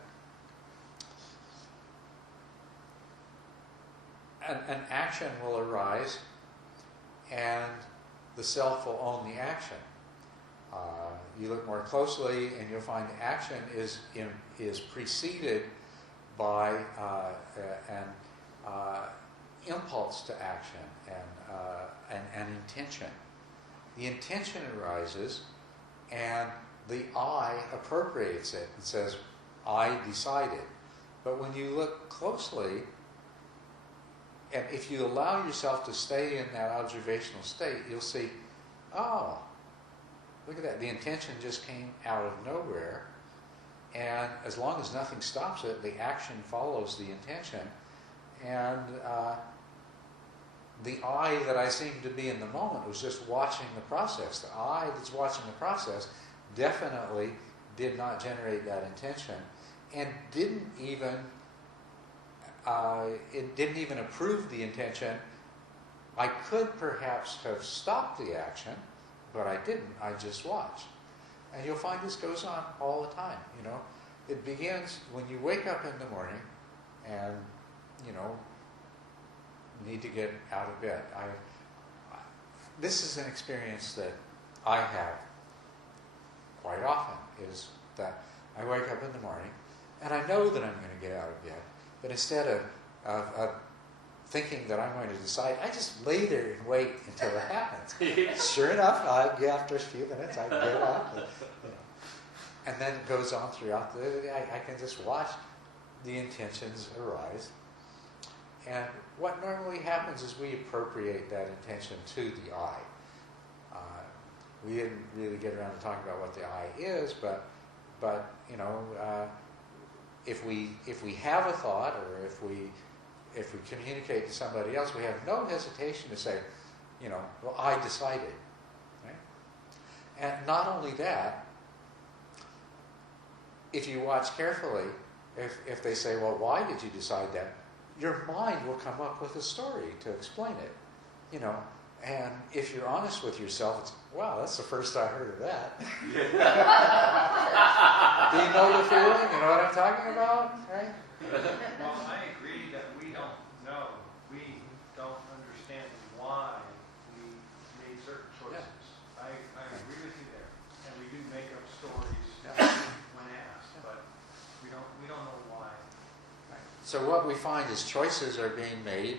an action will arise and the self will own the action. You look more closely and you'll find the action is preceded by an impulse to action and intention. The intention arises and the I appropriates it and says, I decided. But when you look closely, and if you allow yourself to stay in that observational state, you'll see, oh, look at that. The intention just came out of nowhere. And as long as nothing stops it, the action follows the intention. And the I that I seemed to be in the moment was just watching the process. The I that's watching the process definitely did not generate that intention and didn't even approve the intention. I could perhaps have stopped the action, but I didn't. I just watched. And you'll find this goes on all the time, you know. It begins when you wake up in the morning and, you know, need to get out of bed. This is an experience that I have quite often, is that I wake up in the morning and I know that I'm going to get out of bed, but instead of thinking that I'm going to decide, I just lay there and wait until it happens. Sure enough, after a few minutes, I get up. And then it goes on throughout the day. I can just watch the intentions arise. And what normally happens is we appropriate that intention to the I. We didn't really get around to talking about what the I is, but you know, if we have a thought, or if we communicate to somebody else, we have no hesitation to say, you know, well, I decided. Right? And not only that, if you watch carefully, if they say, well, why did you decide that? Your mind will come up with a story to explain it. You know, and if you're honest with yourself, it's, wow, that's the first I heard of that. Do you know the feeling? You know what I'm talking about? Right? Well, I agree that we don't know, we don't understand why we made certain choices. Yeah. I agree with you there. And we do make up stories when asked, but we don't know why. Right. So what we find is choices are being made,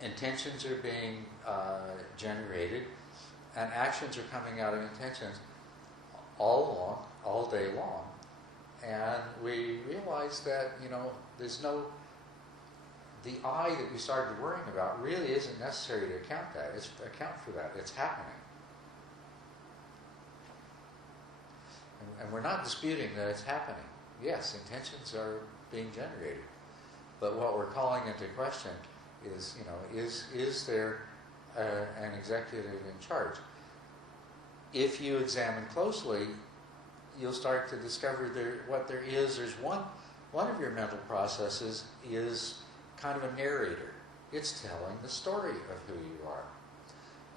intentions are being generated, and actions are coming out of intentions all day long. And we realize that, you know, the I that we started worrying about really isn't necessary to account for that. It's happening. And we're not disputing that it's happening. Yes, intentions are being generated. But what we're calling into question is, you know, is there an executive in charge? If you examine closely, you'll start to discover what there is. There's one of your mental processes is kind of a narrator. It's telling the story of who you are.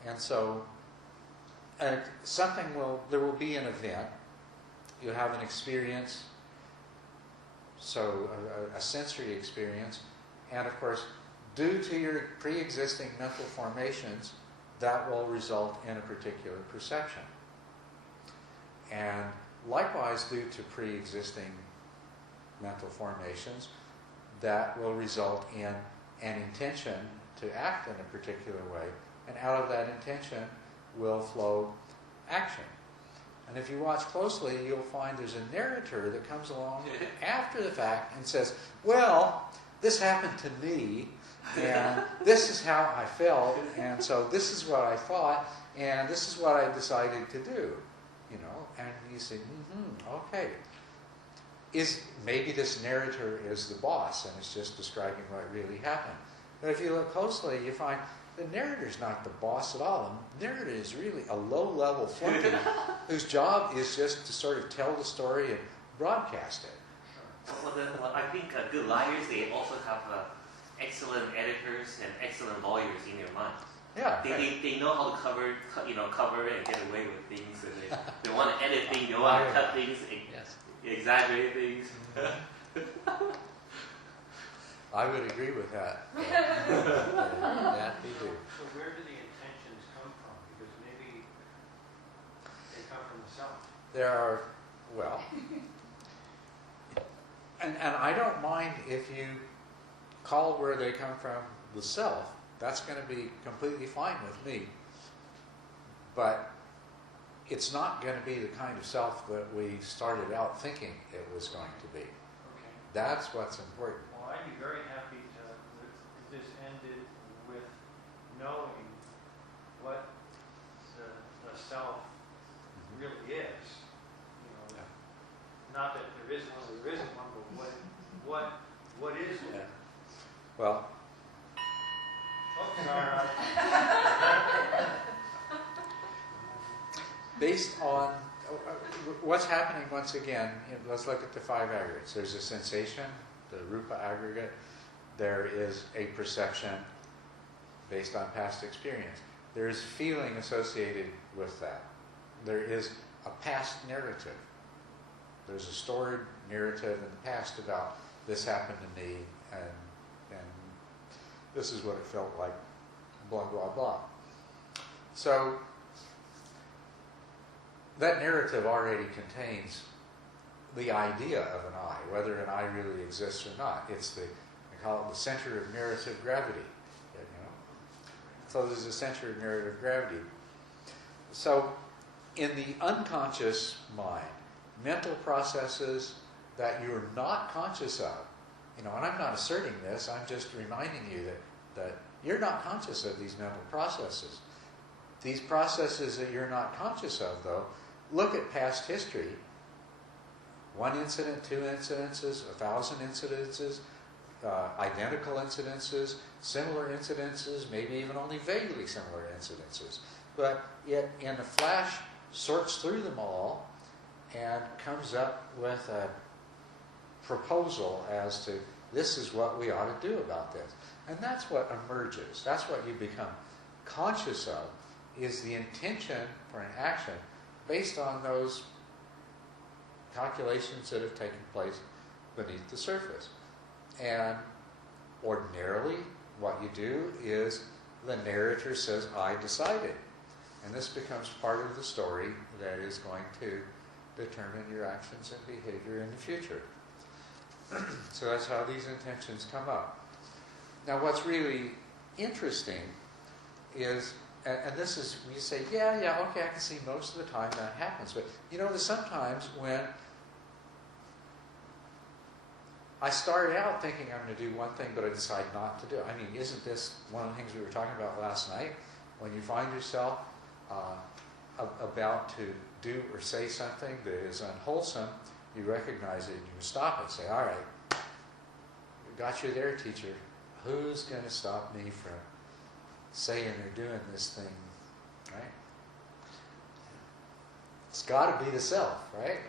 And so there will be an event. You have an experience, so a sensory experience. And of course, due to your pre-existing mental formations, that will result in a particular perception. And likewise, due to pre-existing mental formations, that will result in an intention to act in a particular way, and out of that intention will flow action. And if you watch closely, you'll find there's a narrator that comes along after the fact and says, well, this happened to me, and this is how I felt, and so this is what I thought, and this is what I decided to do. You know, and you say, okay. Maybe this narrator is the boss, and it's just describing what really happened. But if you look closely, you find the narrator's not the boss at all. The narrator is really a low-level flunky whose job is just to sort of tell the story and broadcast it. Well, I think good liars, they also have excellent editors and excellent lawyers in their mind. Yeah, they know how to cover and get away with things, and they want to edit things, they want to cut things, exaggerate things. I would agree with that. That they do. So where do the intentions come from? Because maybe they come from the self. There are, well, and I don't mind if you call where they come from the self. That's going to be completely fine with me. But it's not going to be the kind of self that we started out thinking it was going to be. Okay. That's what's important. Well, I'd be very happy to, if this ended with knowing what the self really is. You know, not that there isn't one, but what is it? Yeah. Well, oh, sorry. based on what's happening once again, let's look at the 5 aggregates. There's a sensation, the rupa aggregate. There is a perception based on past experience. There is feeling associated with that. There is a past narrative. There's a stored narrative in the past about this happened to me, and this is what it felt like, blah, blah, blah. So that narrative already contains the idea of an I, whether an I really exists or not. It's I call it the center of narrative gravity. You know? So there's a center of narrative gravity. So in the unconscious mind, mental processes that you're not conscious of, and I'm not asserting this, I'm just reminding you that you're not conscious of these mental processes. These processes that you're not conscious of, though, look at past history. 1 incident, 2 incidences, 1,000 incidences, identical incidences, similar incidences, maybe even only vaguely similar incidences. But yet, in a flash, sorts through them all and comes up with a proposal as to this is what we ought to do about this. And that's what emerges. That's what you become conscious of, is the intention for an action based on those calculations that have taken place beneath the surface. And ordinarily, what you do is the narrator says, I decided. And this becomes part of the story that is going to determine your actions and behavior in the future. So that's how these intentions come up. Now what's really interesting is, and this is, you say, yeah, okay, I can see most of the time that happens. But there's sometimes when I started out thinking I'm going to do one thing, but I decide not to do it. I mean, isn't this one of the things we were talking about last night? When you find yourself about to do or say something that is unwholesome, you recognize it and you stop it. Say, all right, got you there, teacher. Who's going to stop me from saying or doing this thing, right? It's got to be the self, right?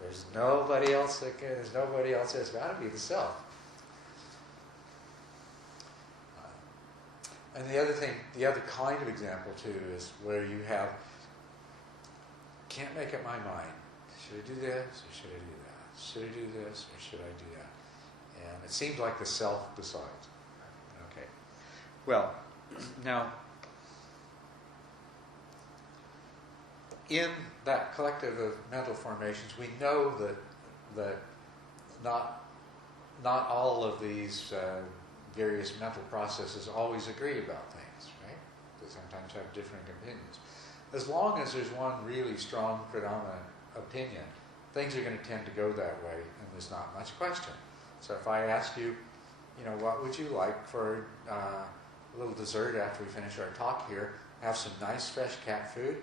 There's nobody else that can. There's nobody else. It's got to be the self. And the other thing, the other kind of example too, is where you can't make up my mind. Should I do this or should I do that? Should I do this or should I do that? And it seems like the self decides. Okay. Well, now, in that collective of mental formations, we know that not all of these various mental processes always agree about things, right? They sometimes have different opinions. As long as there's one really strong predominant opinion, things are going to tend to go that way, and there's not much question. So if I ask you, what would you like for a little dessert after we finish our talk here? Have some nice fresh cat food,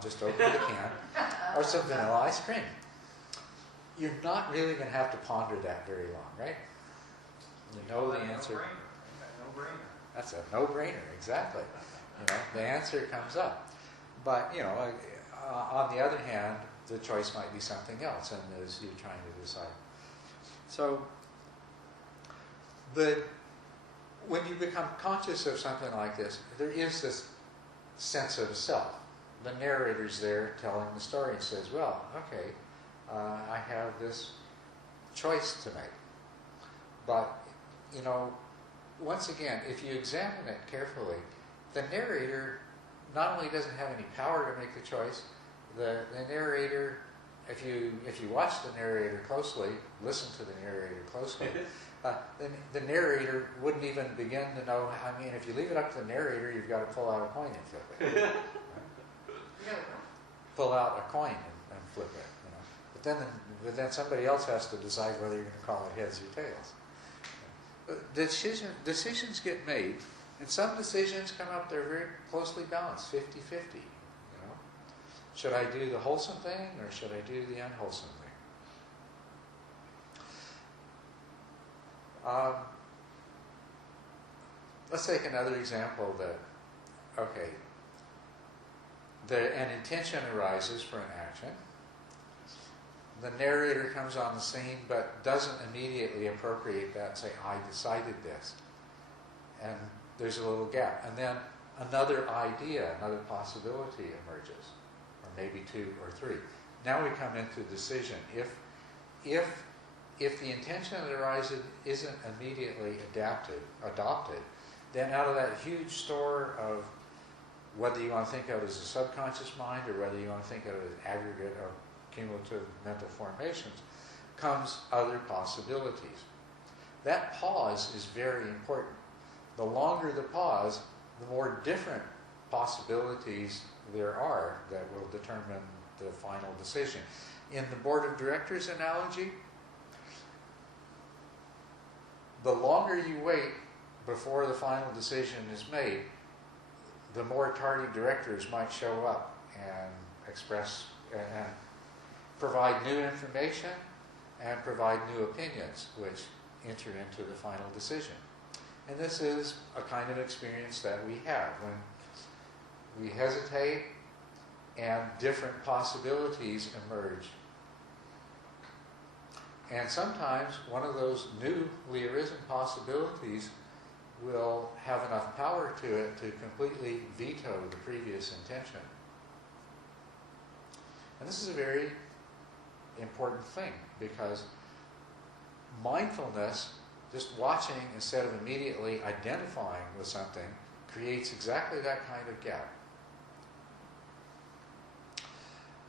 just open the can, or some vanilla ice cream. You're not really going to have to ponder that very long, right? You know the answer. No-brainer. That's a no-brainer, exactly. The answer comes up. But, on the other hand, the choice might be something else, and as you're trying to decide. So, when you become conscious of something like this, there is this sense of self. The narrator's there telling the story and says, well, okay, I have this choice to make. But, once again, if you examine it carefully, the narrator not only doesn't have any power to make the choice, the narrator, if you watch the narrator closely, listen to the narrator closely, the narrator wouldn't even begin to know. I mean, if you leave it up to the narrator, you've got to pull out a coin and flip it. Pull out a coin and flip it. But then somebody else has to decide whether you're going to call it heads or tails. Decisions get made, and some decisions come up, they're very closely balanced, 50-50. Should I do the wholesome thing, or should I do the unwholesome thing? Let's take another example an intention arises for an action. The narrator comes on the scene but doesn't immediately appropriate that and say, I decided this. And there's a little gap. And then another idea, another possibility emerges, or maybe two or three. Now we come into decision. If the intention that arises isn't immediately adopted, then out of that huge store of whether you want to think of it as a subconscious mind or whether you want to think of it as aggregate or cumulative mental formations, comes other possibilities. That pause is very important. The longer the pause, the more different possibilities there are that will determine the final decision. In the board of directors analogy, the longer you wait before the final decision is made, the more tardy directors might show up and express and provide new information and provide new opinions which enter into the final decision. And this is a kind of experience that we have when we hesitate and different possibilities emerge. And sometimes one of those newly arisen possibilities will have enough power to it to completely veto the previous intention. And this is a very important thing, because mindfulness, just watching instead of immediately identifying with something, creates exactly that kind of gap.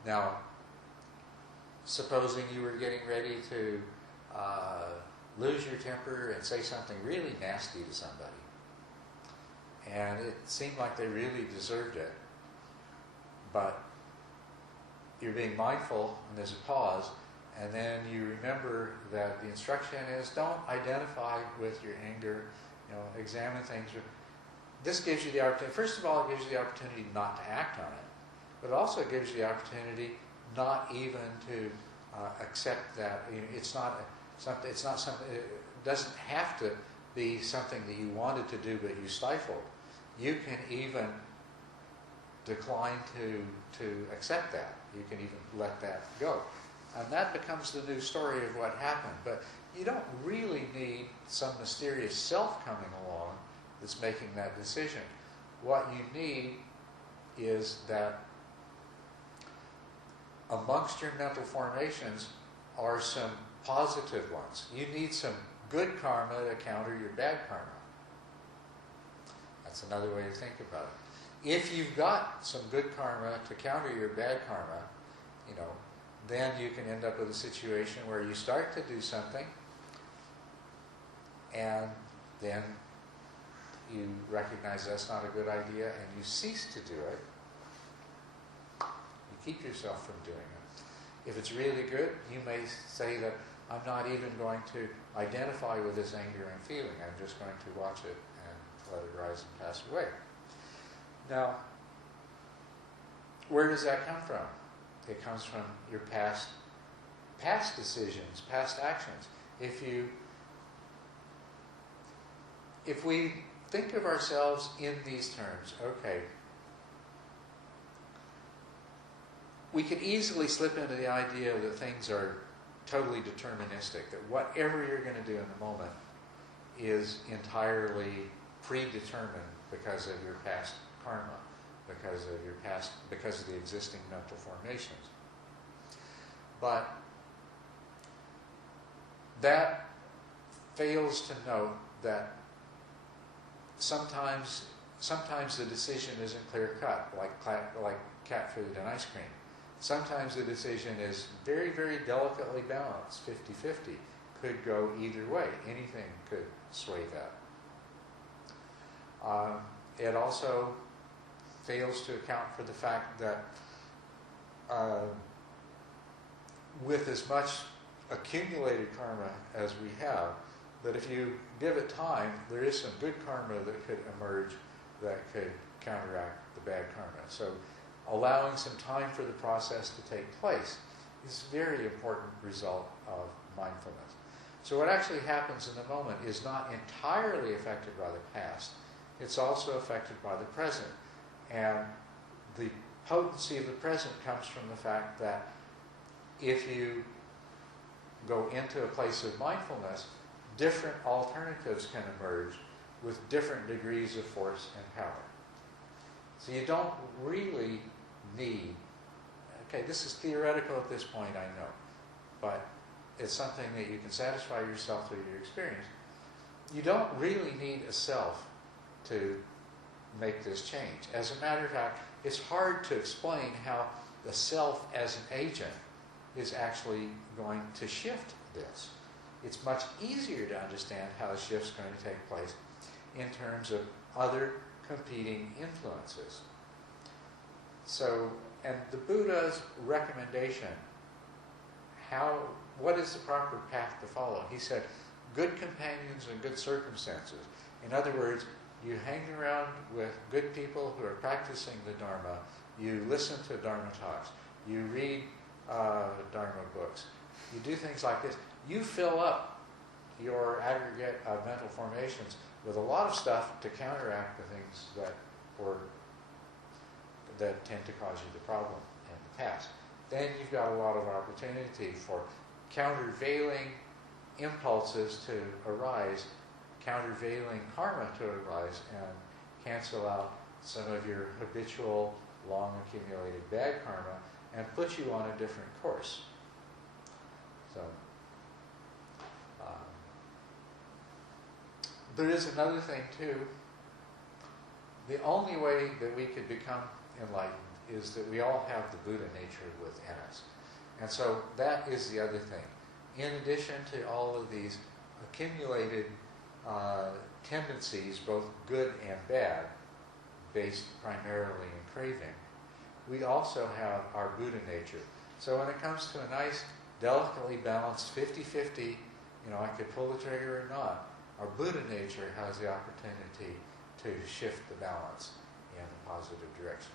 Now, supposing you were getting ready to lose your temper and say something really nasty to somebody, and it seemed like they really deserved it, but you're being mindful and there's a pause, and then you remember that the instruction is don't identify with your anger, examine things. This gives you the opportunity, first of all, it gives you the opportunity not to act on it, but it also gives you the opportunity not even to accept that it's not something. It doesn't have to be something that you wanted to do but you stifled. You can even decline to accept that. You can even let that go, and that becomes the new story of what happened. But you don't really need some mysterious self coming along that's making that decision. What you need is that amongst your mental formations are some positive ones. You need some good karma to counter your bad karma. That's another way to think about it. if you've got some good karma to counter your bad karma, then you can end up with a situation where you start to do something and then you recognize that's not a good idea and you cease to do it. You keep yourself from doing it. If it's really good, you may say that I'm not even going to identify with this anger and feeling. I'm just going to watch it and let it rise and pass away. Now, where does that come from? It comes from your past decisions, past actions. If we think of ourselves in these terms, okay, we could easily slip into the idea that things are totally deterministic, that whatever you're going to do in the moment is entirely predetermined because of your past karma, because of the existing mental formations. But that fails to note that sometimes the decision isn't clear-cut, like cat food and ice cream. Sometimes the decision is very, very delicately balanced, 50-50. Could go either way. Anything could sway that. It also fails to account for the fact that with as much accumulated karma as we have, that if you give it time, there is some good karma that could emerge that could counteract the bad karma. So allowing some time for the process to take place is a very important result of mindfulness. So what actually happens in the moment is not entirely affected by the past. It's also affected by the present. And the potency of the present comes from the fact that if you go into a place of mindfulness, different alternatives can emerge with different degrees of force and power. So you don't really need, okay, this is theoretical at this point, I know, but it's something that you can satisfy yourself through your experience. You don't really need a self to make this change. As a matter of fact, it's hard to explain how the self as an agent is actually going to shift this. It's much easier to understand how the shift's going to take place in terms of other competing influences. So, and the Buddha's recommendation, what is the proper path to follow? He said, good companions and good circumstances. In other words, you hang around with good people who are practicing the Dharma, you listen to Dharma talks, you read Dharma books, you do things like this. You fill up your aggregate of mental formations with a lot of stuff to counteract the things that tend to cause you the problem in the past. Then you've got a lot of opportunity for countervailing impulses to arise, countervailing karma to arise, and cancel out some of your habitual, long accumulated bad karma and put you on a different course. So, there is another thing too. The only way that we could become enlightened is that we all have the Buddha nature within us. And so that is the other thing. In addition to all of these accumulated tendencies, both good and bad, based primarily in craving, we also have our Buddha nature. So when it comes to a nice, delicately balanced 50-50, I could pull the trigger or not, our Buddha nature has the opportunity to shift the balance in a positive direction.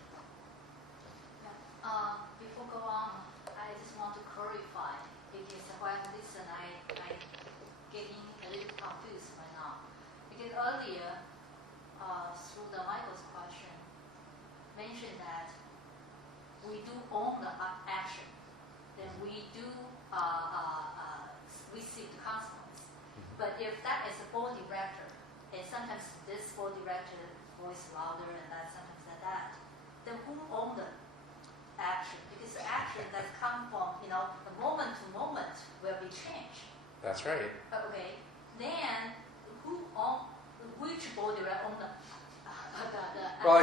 Before go on, I just want to clarify, because when I listen, I'm getting a little confused right now. Because earlier, through the Michael's question, mentioned that we do own the action, then we do receive the consequence. But if that is a board director, and sometimes this board director voice louder and that sometimes like that, then who owns the action? Because the action that comes from, the moment to moment will be changed. That's right. Okay. Then which board director owns the Well,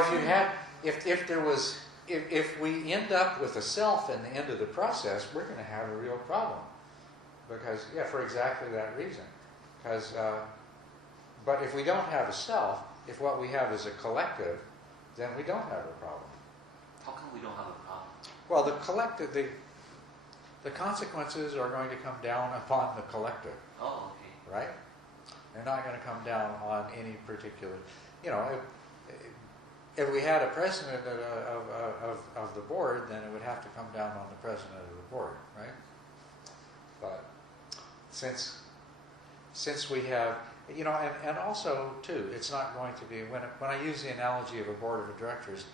if we end up with a self in the end of the process, we're going to have a real problem. Because, yeah, for exactly that reason. Because, but if we don't have a self, if what we have is a collective, then we don't have a problem. How come we don't have a problem? Well, the collective, the consequences are going to come down upon the collective, Oh, okay. right? They're not going to come down on any particular, if we had a president of the board, then it would have to come down on the president of the board, right? But since we have, and also too, it's not going to be, when I use the analogy of a board of directors,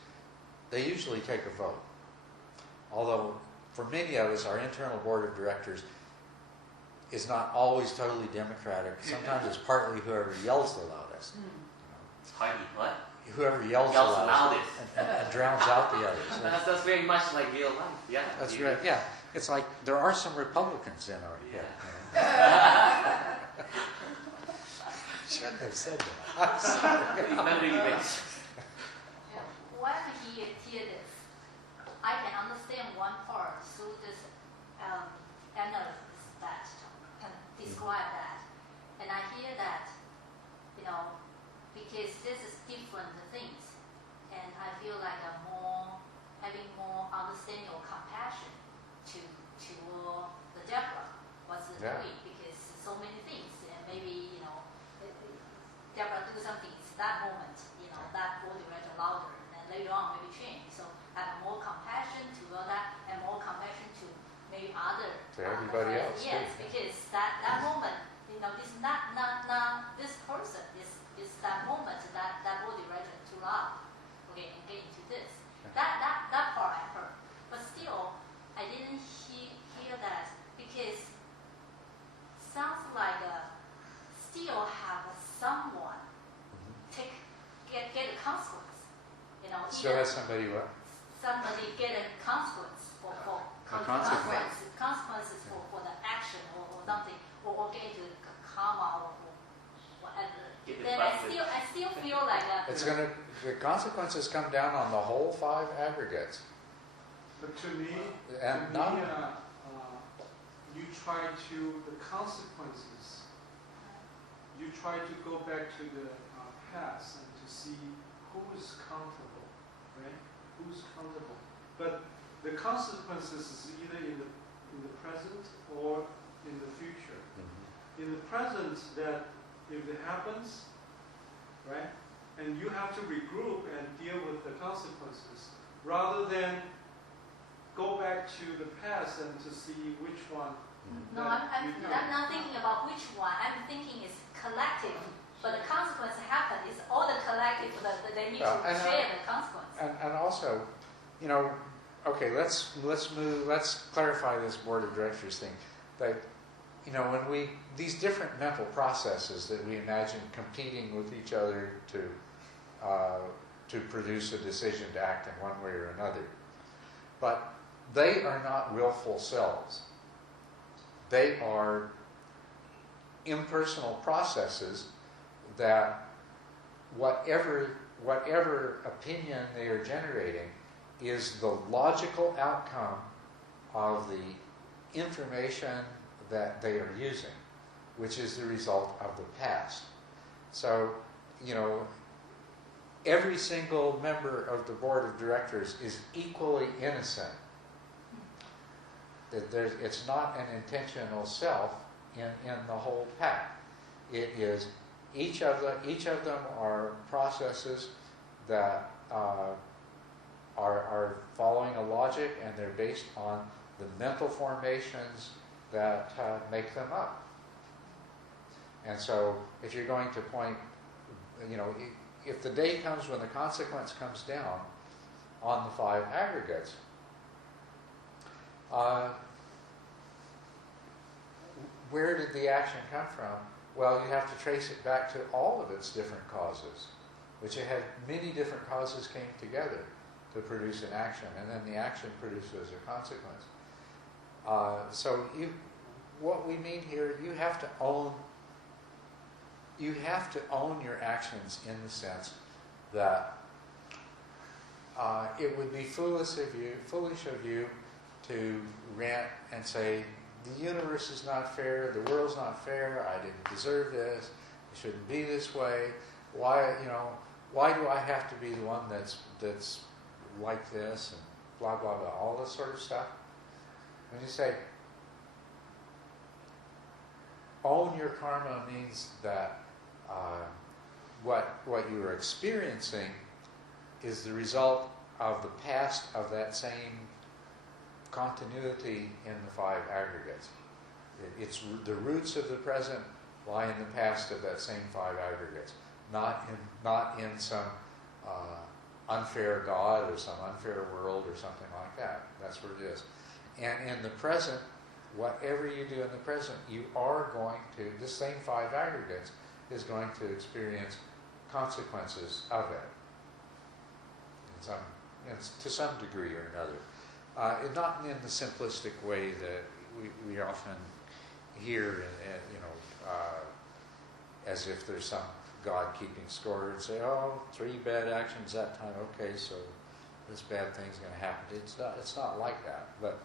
they usually take a vote. Although for many of us, our internal board of directors is not always totally democratic. Sometimes it's partly whoever yells the loudest. It's partly what? Whoever yells the loudest and drowns out the others. That's very much like real life. Yeah. That's right. Yeah, it's like there are some Republicans in our Yeah. Shouldn't have said that. I'm sorry. Remember you mentioned. When he hear this, I can understand one part through this analysis that can describe that. And I hear that, because this is different things, and I feel like having more understanding or compassion to the Deborah was doing, because so many things, and maybe, Deborah do something at that moment, that board director louder, and later on maybe change. So have more compassion toward that, and more compassion to maybe other. To everybody else. Yes, too. because that moment, this not this person is that moment that board director too loud. Okay, and get into this. That part I heard, but still I didn't hear that, because sounds like still have someone get a consequence. Still has somebody what? Somebody get a consequence for consequences for the action or something, or get into karma or whatever. Then I still feel like the consequences come down on the whole 5 aggregates. But to me, you try the consequences, you try to go back to the past and to see who is accountable, right? Who's accountable? But the consequences is either in the present or in the future. Mm-hmm. In the present, that if it happens, right, and you have to regroup and deal with the consequences, rather than go back to the past and to see which one. No, I'm not thinking about which one. I'm thinking it's collective. But the consequence happen is all the collective that they need to share the consequence. And also, okay, let's clarify this board of directors thing. That when these different mental processes that we imagine competing with each other to produce a decision to act in one way or another, but they are not willful selves. They are impersonal processes that whatever opinion they are generating is the logical outcome of the information that they are using, which is the result of the past. So, every single member of the board of directors is equally innocent. It's not an intentional self in the whole pack. It is each of them are processes that are following a logic, and they're based on the mental formations that make them up. And so, if you're going to point, if the day comes when the consequence comes down on the 5 aggregates, where did the action come from? Well, you have to trace it back to all of its different causes, which it had many different causes came together to produce an action, and then the action produces a consequence. So what we mean here, you have to own your actions in the sense that it would be foolish of you to rant and say, the universe is not fair, the world's not fair, I didn't deserve this, it shouldn't be this way. Why do I have to be the one that's like this, and blah blah blah, all this sort of stuff? When you say own your karma, means that what you are experiencing is the result of the past of that same continuity in the 5 aggregates. It's the roots of the present lie in the past of that same 5 aggregates, not in some unfair God or some unfair world or something like that. That's what it is. And in the present, whatever you do in the present, you are going to, this same 5 aggregates is going to experience consequences of it. To some degree or another. Not in the simplistic way that we often hear, as if there's some God keeping score and say, oh, 3 bad actions that time, okay, so this bad thing's going to happen. It's not like that. But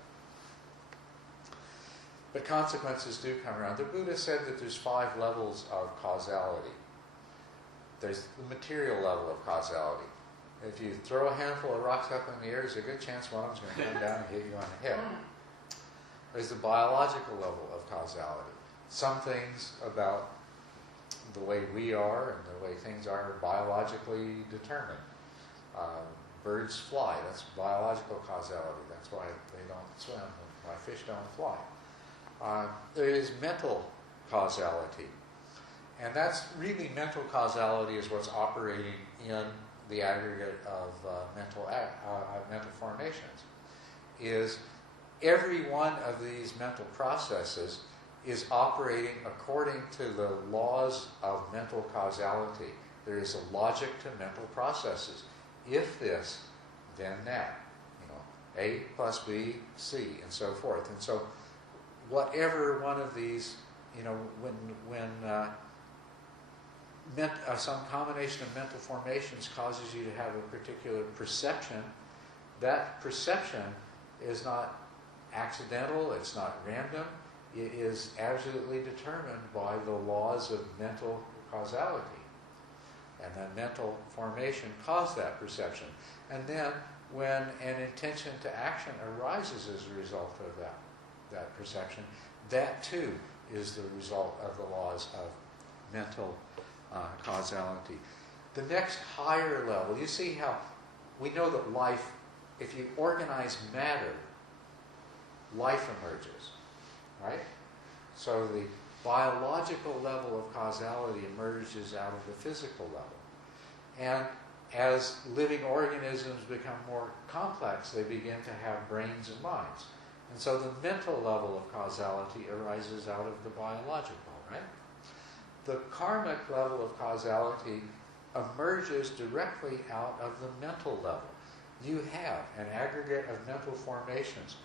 consequences do come around. The Buddha said that there's 5 levels of causality. There's the material level of causality. If you throw a handful of rocks up in the air, there's a good chance one of them's going to come down and hit you on the head. There's the biological level of causality. Some things about the way we are and the way things are biologically determined. Birds fly. That's biological causality. That's why they don't swim and why fish don't fly. There is mental causality. And that's really mental causality is what's operating in the aggregate of mental formations. Is every one of these mental processes is operating according to the laws of mental causality. There is a logic to mental processes. If this, then that. A plus B, C, and so forth. And so whatever one of these, when some combination of mental formations causes you to have a particular perception, that perception is not accidental, it's not random, it is absolutely determined by the laws of mental causality. And then mental formation caused that perception. And then when an intention to action arises as a result of that perception, that too is the result of the laws of mental causality. The next higher level, you see how we know that life, if you organize matter, life emerges, right? So the biological level of causality emerges out of the physical level. And as living organisms become more complex, they begin to have brains and minds. And so the mental level of causality arises out of the biological, right? The karmic level of causality emerges directly out of the mental level. You have an aggregate of mental formations.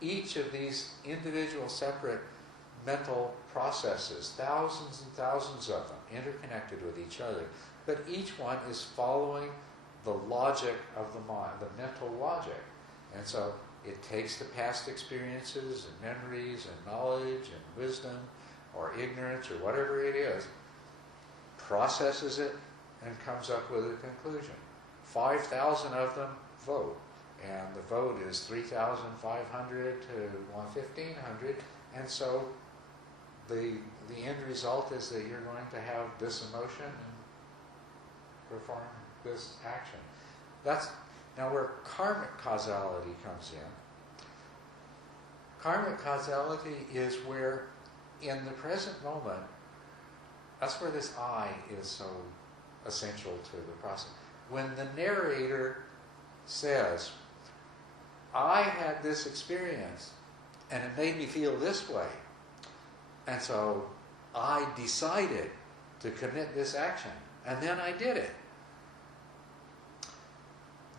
Each of these individual separate mental processes, thousands and thousands of them, interconnected with each other, but each one is following the logic of the mind, the mental logic. And so it takes the past experiences and memories and knowledge and wisdom or ignorance or whatever it is, processes it, and comes up with a conclusion. 5,000 of them vote, and the vote is 3,500 to 1,500, and so the end result is that you're going to have this emotion and perform this action. That's now where karmic causality comes in. Karmic causality is where, in the present moment, that's where this I is so essential to the process. When the narrator says, I had this experience and it made me feel this way, and so I decided to commit this action, and then I did it,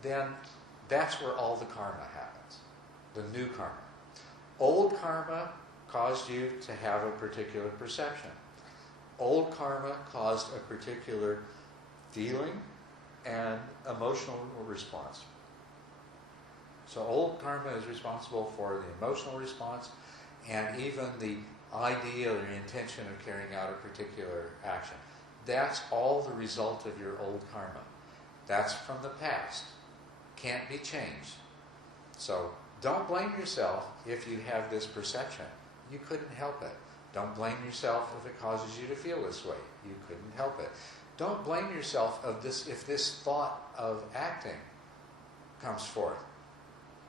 then that's where all the karma happens, the new karma. Old karma caused you to have a particular perception. Old karma caused a particular feeling and emotional response. So old karma is responsible for the emotional response and even the idea or intention of carrying out a particular action. That's all the result of your old karma. That's from the past. Can't be changed. So don't blame yourself if you have this perception. You couldn't help it. Don't blame yourself if it causes you to feel this way. You couldn't help it. Don't blame yourself if this thought of acting comes forth.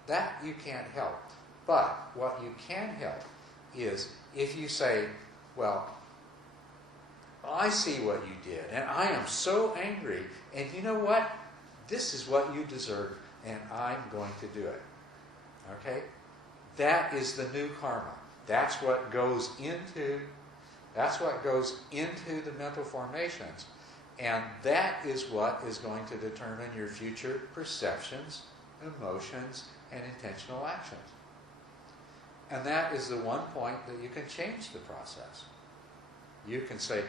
That you can't help. But what you can help is if you say, well, I see what you did, and I am so angry, and you know what? This is what you deserve, and I'm going to do it. Okay? That is the new karma. That's what goes into the mental formations. And that is what is going to determine your future perceptions, emotions, and intentional actions. And that is the one point that you can change the process. You can say,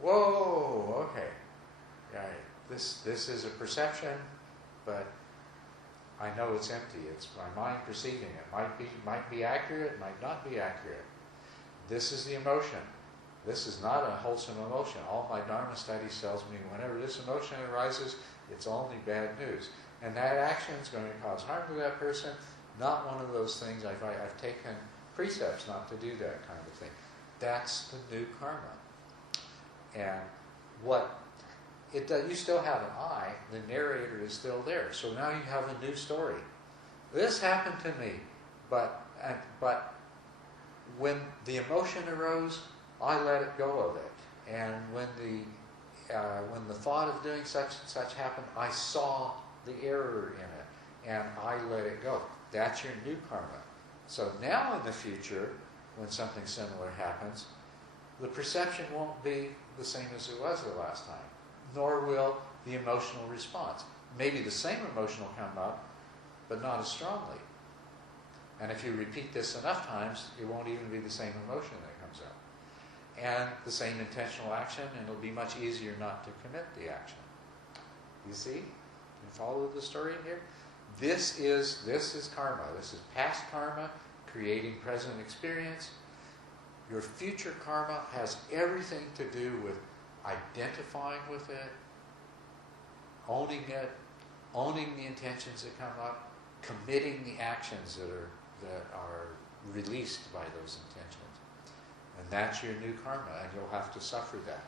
whoa, okay, right, this is a perception, but I know it's empty. It's my mind perceiving it. Might be accurate, might not be accurate. This is the emotion. This is not a wholesome emotion. All my Dharma studies tells me whenever this emotion arises, it's only bad news. And that action is going to cause harm to that person. Not one of those things. I've taken precepts not to do that kind of thing. That's the new karma. And you still have an I, the narrator is still there. So now you have a new story. This happened to me, but when the emotion arose, I let it go of it. And when the thought of doing such and such happened, I saw the error in it, and I let it go. That's your new karma. So now in the future, when something similar happens, the perception won't be the same as it was the last time, nor will the emotional response. Maybe the same emotion will come up, but not as strongly. And if you repeat this enough times, it won't even be the same emotion that comes up. And the same intentional action, and it'll be much easier not to commit the action. You see? You follow the story in here? This is karma. This is past karma creating present experience. Your future karma has everything to do with identifying with it, owning the intentions that come up, committing the actions that are released by those intentions. And that's your new karma, and you'll have to suffer that.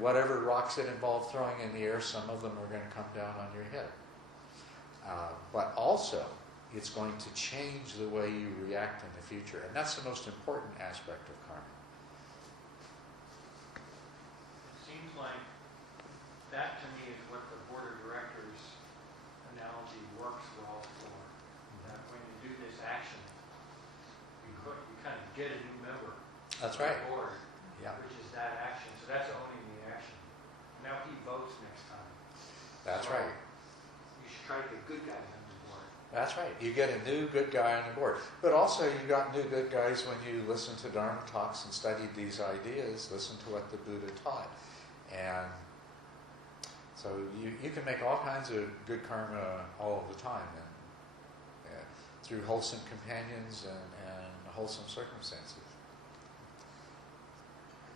Whatever rocks it involve throwing in the air, some of them are going to come down on your head. But also, it's going to change the way you react in the future. And that's the most important aspect of karma. It seems like that to me is what the board of directors analogy works well for. That when you do this action, you kind of get a new member. That's right. On board, Yeah. which is that action. So that's owning the action. Now he votes next time. That's So right. You should try to get good guys on the board. That's right. You get a new good guy on the board. But also you got new good guys when you listen to Dharma talks and studied these ideas, listen to what the Buddha taught. And so you can make all kinds of good karma all the time and through wholesome companions and wholesome circumstances.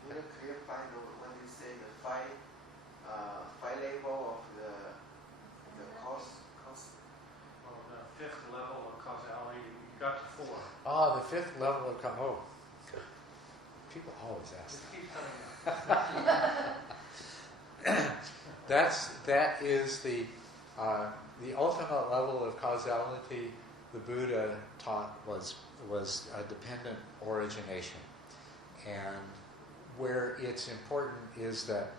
I didn't clarify when you say the five level of the cause. Well, the fifth level of causality, you got to 4. The fifth level of karma. Oh, people always ask Just keep coming up. that is the ultimate level of causality the Buddha taught was a dependent origination. And where it's important is that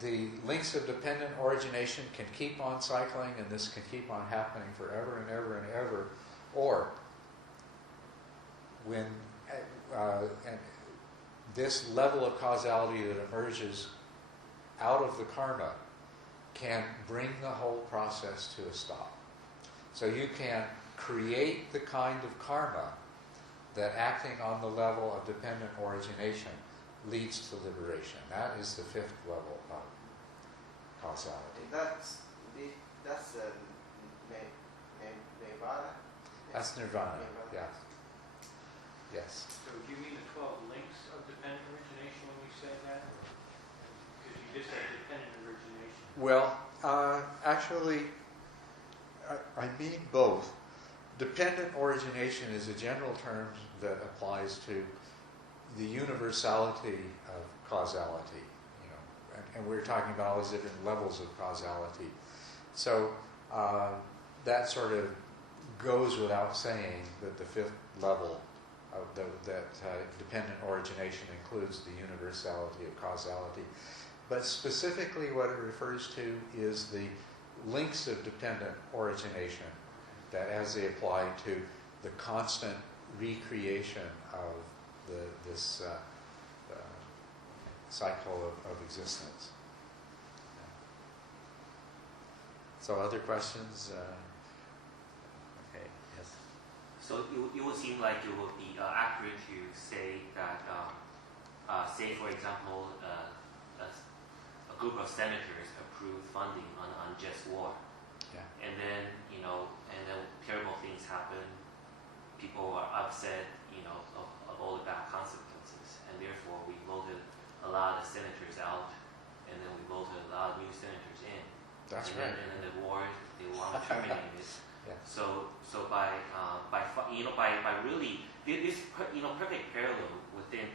the links of dependent origination can keep on cycling, and this can keep on happening forever and ever and ever, or when and this level of causality that emerges out of the karma can bring the whole process to a stop. So you can create the kind of karma that acting on the level of dependent origination leads to liberation. That is the fifth level of causality. That's the That's nirvana. Yeah. Yes. So do you mean the 12 links of dependent origination when you say that? Because you just said dependent origination. Well, actually, I mean both. Dependent origination is a general term that applies to the universality of causality, and we're talking about all these different levels of causality. So that sort of goes without saying that the fifth level of that dependent origination includes the universality of causality. But specifically what it refers to is the links of dependent origination, that as they apply to the constant recreation of this cycle of existence. So other questions? Okay, yes. So it would seem like it would be accurate to say that, say for example, a group of senators approve funding on unjust war. Yeah. And then, terrible things happen. People are upset, of all the bad consequences. And therefore, we voted a lot of senators out, and then we voted a lot of new senators in. That's and right. Then, and then the war, they want to terminate it. Yeah. So by really this perfect parallel within.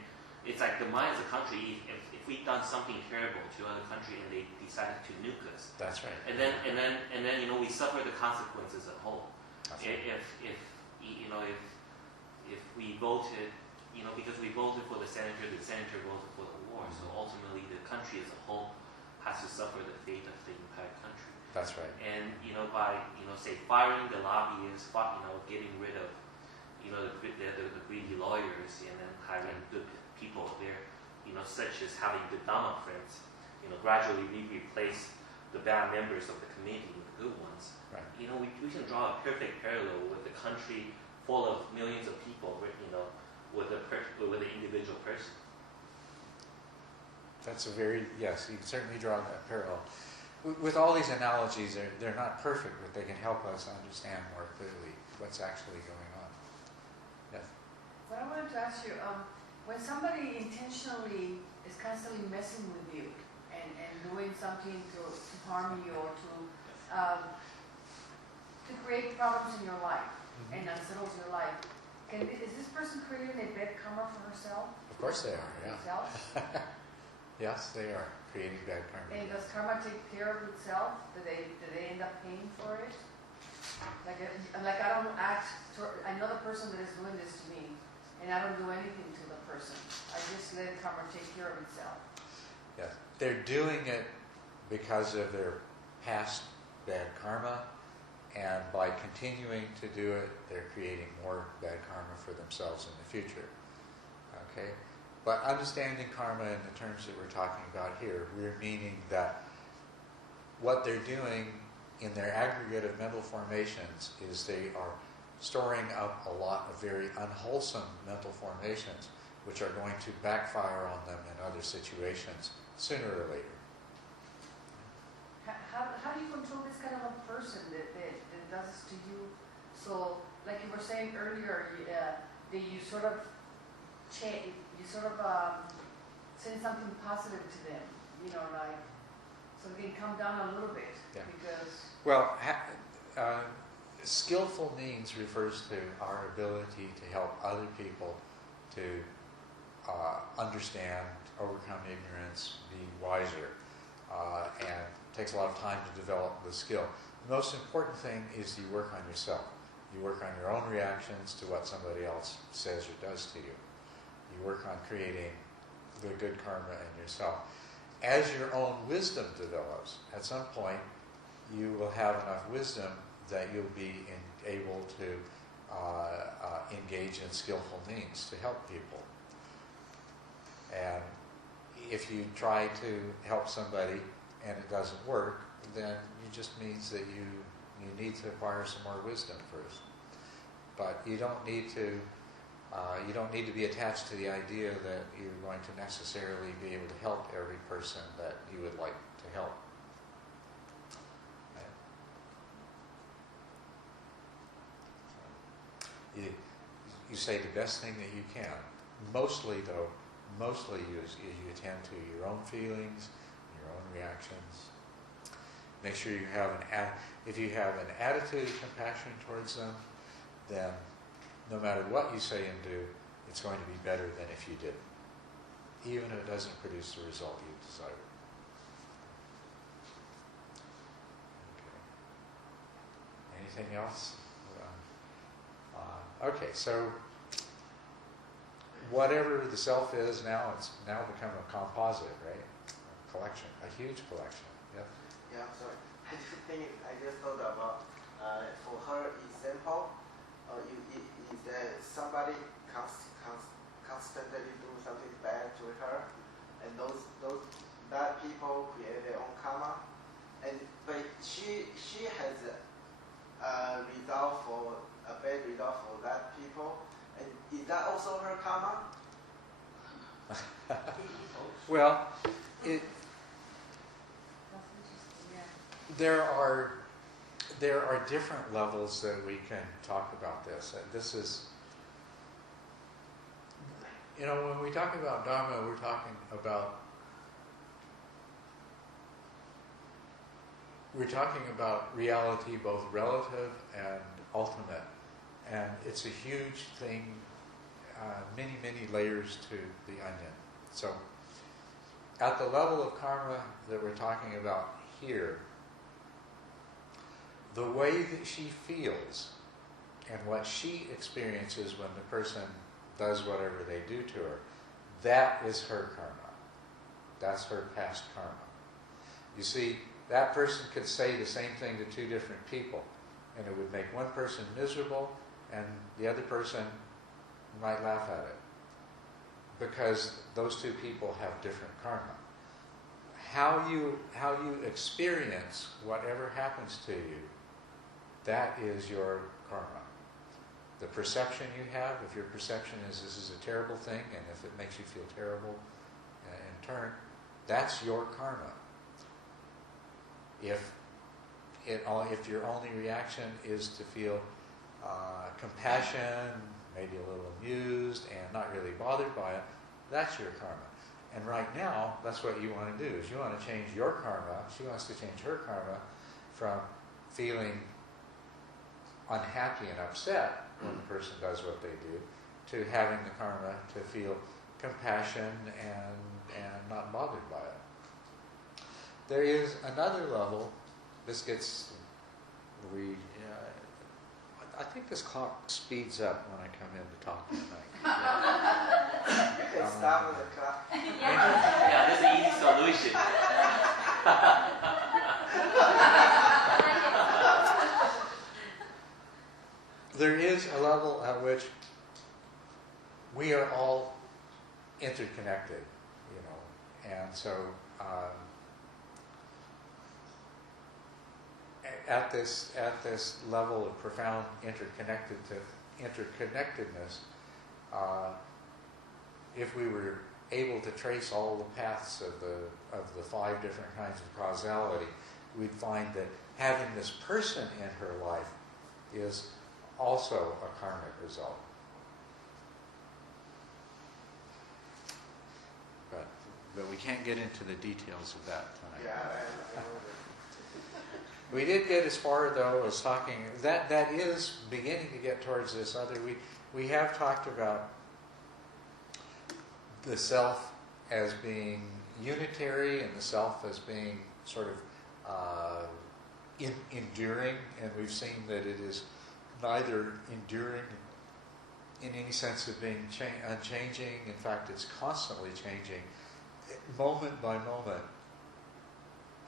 It's like the mind of the country. If we've done something terrible to another country and they decided to nuke us, that's right. And then we suffer the consequences at home. That's right. If we voted, because we voted for the senator voted for the war. So ultimately, the country as a whole has to suffer the fate of the entire country. That's right. And by say firing the lobbyists, getting rid of the greedy lawyers, and then hiring good people there, such as having the Dharma friends, gradually we replace the bad members of the committee with good ones. Right. We can draw a perfect parallel with a country full of millions of people, with an individual person. That's yes, you can certainly draw that parallel. With all these analogies, they're not perfect, but they can help us understand more clearly what's actually going on. Yes. What I wanted to ask you, when somebody intentionally is constantly messing with you and doing something to harm you or to create problems in your life and unsettles your life, is this person creating a bad karma for herself? Of course they are, yeah. Herself? Yes, they are creating bad karma. And does karma take care of itself? Do they end up paying for it? Like I don't act. I know the person that is doing this to me, and I don't do anything to the person. I just let karma take care of itself. Yes, they're doing it because of their past bad karma, and by continuing to do it, they're creating more bad karma for themselves in the future. Okay. But understanding karma in the terms that we're talking about here, we're meaning that what they're doing in their aggregate of mental formations is they are storing up a lot of very unwholesome mental formations, which are going to backfire on them in other situations sooner or later. How do you control this kind of a person that does this to you? So, like you were saying earlier, that you sort of change. You sort of send something positive to them, so they can come down a little bit. Yeah. Because skillful means refers to our ability to help other people to understand, overcome ignorance, be wiser, and it takes a lot of time to develop the skill. The most important thing is you work on yourself. You work on your own reactions to what somebody else says or does to you. You work on creating the good karma in yourself. As your own wisdom develops, at some point you will have enough wisdom that you'll be able to engage in skillful means to help people. And if you try to help somebody and it doesn't work, then it just means that you need to acquire some more wisdom first. But you don't need to be attached to the idea that you're going to necessarily be able to help every person that you would like to help. you say the best thing that you can. Mostly you attend to your own feelings, your own reactions. Make sure you have if you have an attitude of compassion towards them, then no matter what you say and do, it's going to be better than if you didn't, even if it doesn't produce the result you desired. Okay. Anything else? Okay, so whatever the self is now, it's now become a composite, right? A collection, a huge collection. Yep. Yeah, sorry. I just thought about for her example, is that somebody constantly do something bad to her, and those bad people create their own karma, but she has a bad result for that people, and is that also her karma? Well, Yeah. there are different levels that we can talk about this. This is, when we talk about Dharma, we're talking about reality, both relative and ultimate. And it's a huge thing, many, many layers to the onion. So, at the level of karma that we're talking about here, the way that she feels and what she experiences when the person does whatever they do to her, that is her karma. That's her past karma. You see, that person could say the same thing to two different people, and it would make one person miserable, and the other person might laugh at it, because those two people have different karma. How you experience whatever happens to you, that is your karma. The perception you have, if your perception is this is a terrible thing, and if it makes you feel terrible in turn, that's your karma. If your only reaction is to feel compassion, maybe a little amused, and not really bothered by it, that's your karma. And right now, that's what you want to do, is you want to change your karma. She wants to change her karma from feeling unhappy and upset when the person does what they do, to having the karma to feel compassion and not bothered by it. There is another level. This gets I think this clock speeds up when I come in to talk tonight. You can start with the clock. Yeah, that's an easy solution. There is a level at which we are all interconnected, and so at this level of profound interconnectedness, if we were able to trace all the paths of the 5 different kinds of causality, we'd find that having this person in her life is also a karmic result. But we can't get into the details of that tonight. Yeah, I know that. We did get as far, though, as talking, that is beginning to get towards this other, we have talked about the self as being unitary and the self as being sort of enduring, and we've seen that it is neither enduring in any sense of being unchanging. In fact, it's constantly changing, moment by moment.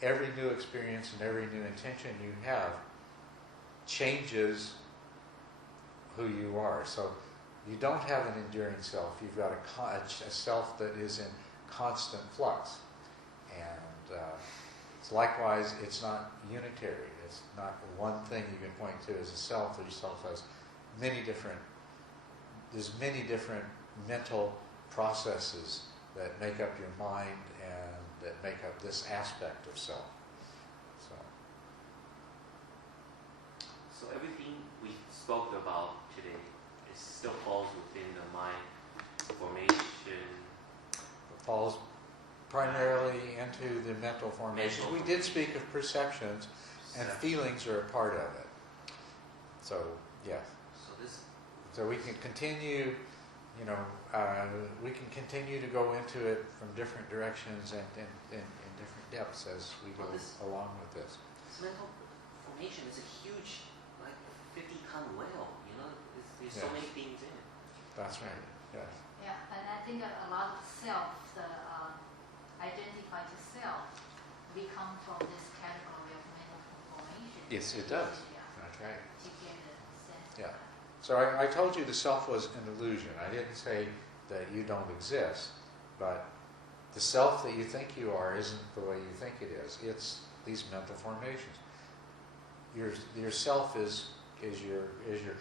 Every new experience and every new intention you have changes who you are. So you don't have an enduring self. You've got a self that is in constant flux. And likewise, it's not unitary. It's not one thing you can point to as a self. The self has there's many different mental processes that make up your mind and that make up this aspect of self. So everything we spoke about today is still falls within the mind formation. Falls primarily into the mental formations. We did speak of perceptions, and feelings are a part of it. So, yes. So we can continue, we can continue to go into it from different directions and in different depths as we go along with this. Mental formation is a huge, like 50-ton whale. There's so many things in it. That's right. Yes. Yeah, and I think a lot of self, the identify to self, we come from this category of mental formation. Yes, it does. Yeah. That's right. To get a sense. Yeah. So I told you the self was an illusion. I didn't say that you don't exist, but the self that you think you are isn't the way you think it is. It's these mental formations. Your self is your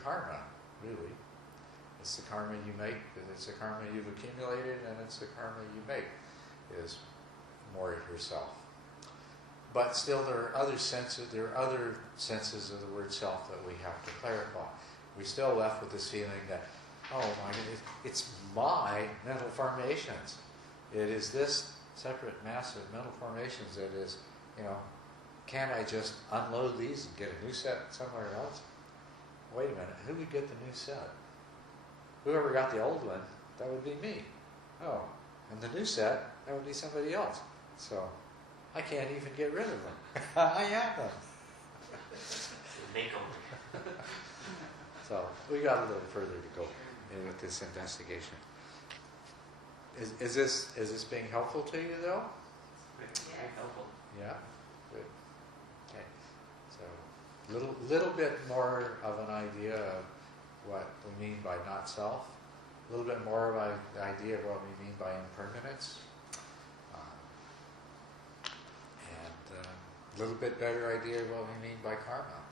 karma, really. It's the karma you make, and it's the karma you've accumulated, and it's the karma you make is more of yourself. But still, there are other senses of the word self that we have to clarify. We're still left with this feeling that, oh my goodness, it's my mental formations. It is this separate, massive mental formations that is, can't I just unload these and get a new set somewhere else? Wait a minute, who would get the new set? Whoever got the old one, that would be me. Oh, and the new set, that would be somebody else. So, I can't even get rid of them. I have them. Make them. So, we got a little further to go with this investigation. Is this being helpful to you, though? Very helpful. Yeah? Good. Okay. So, little bit more of an idea of what we mean by not self. A little bit more of an idea of what we mean by impermanence. And a little bit better idea of what we mean by karma.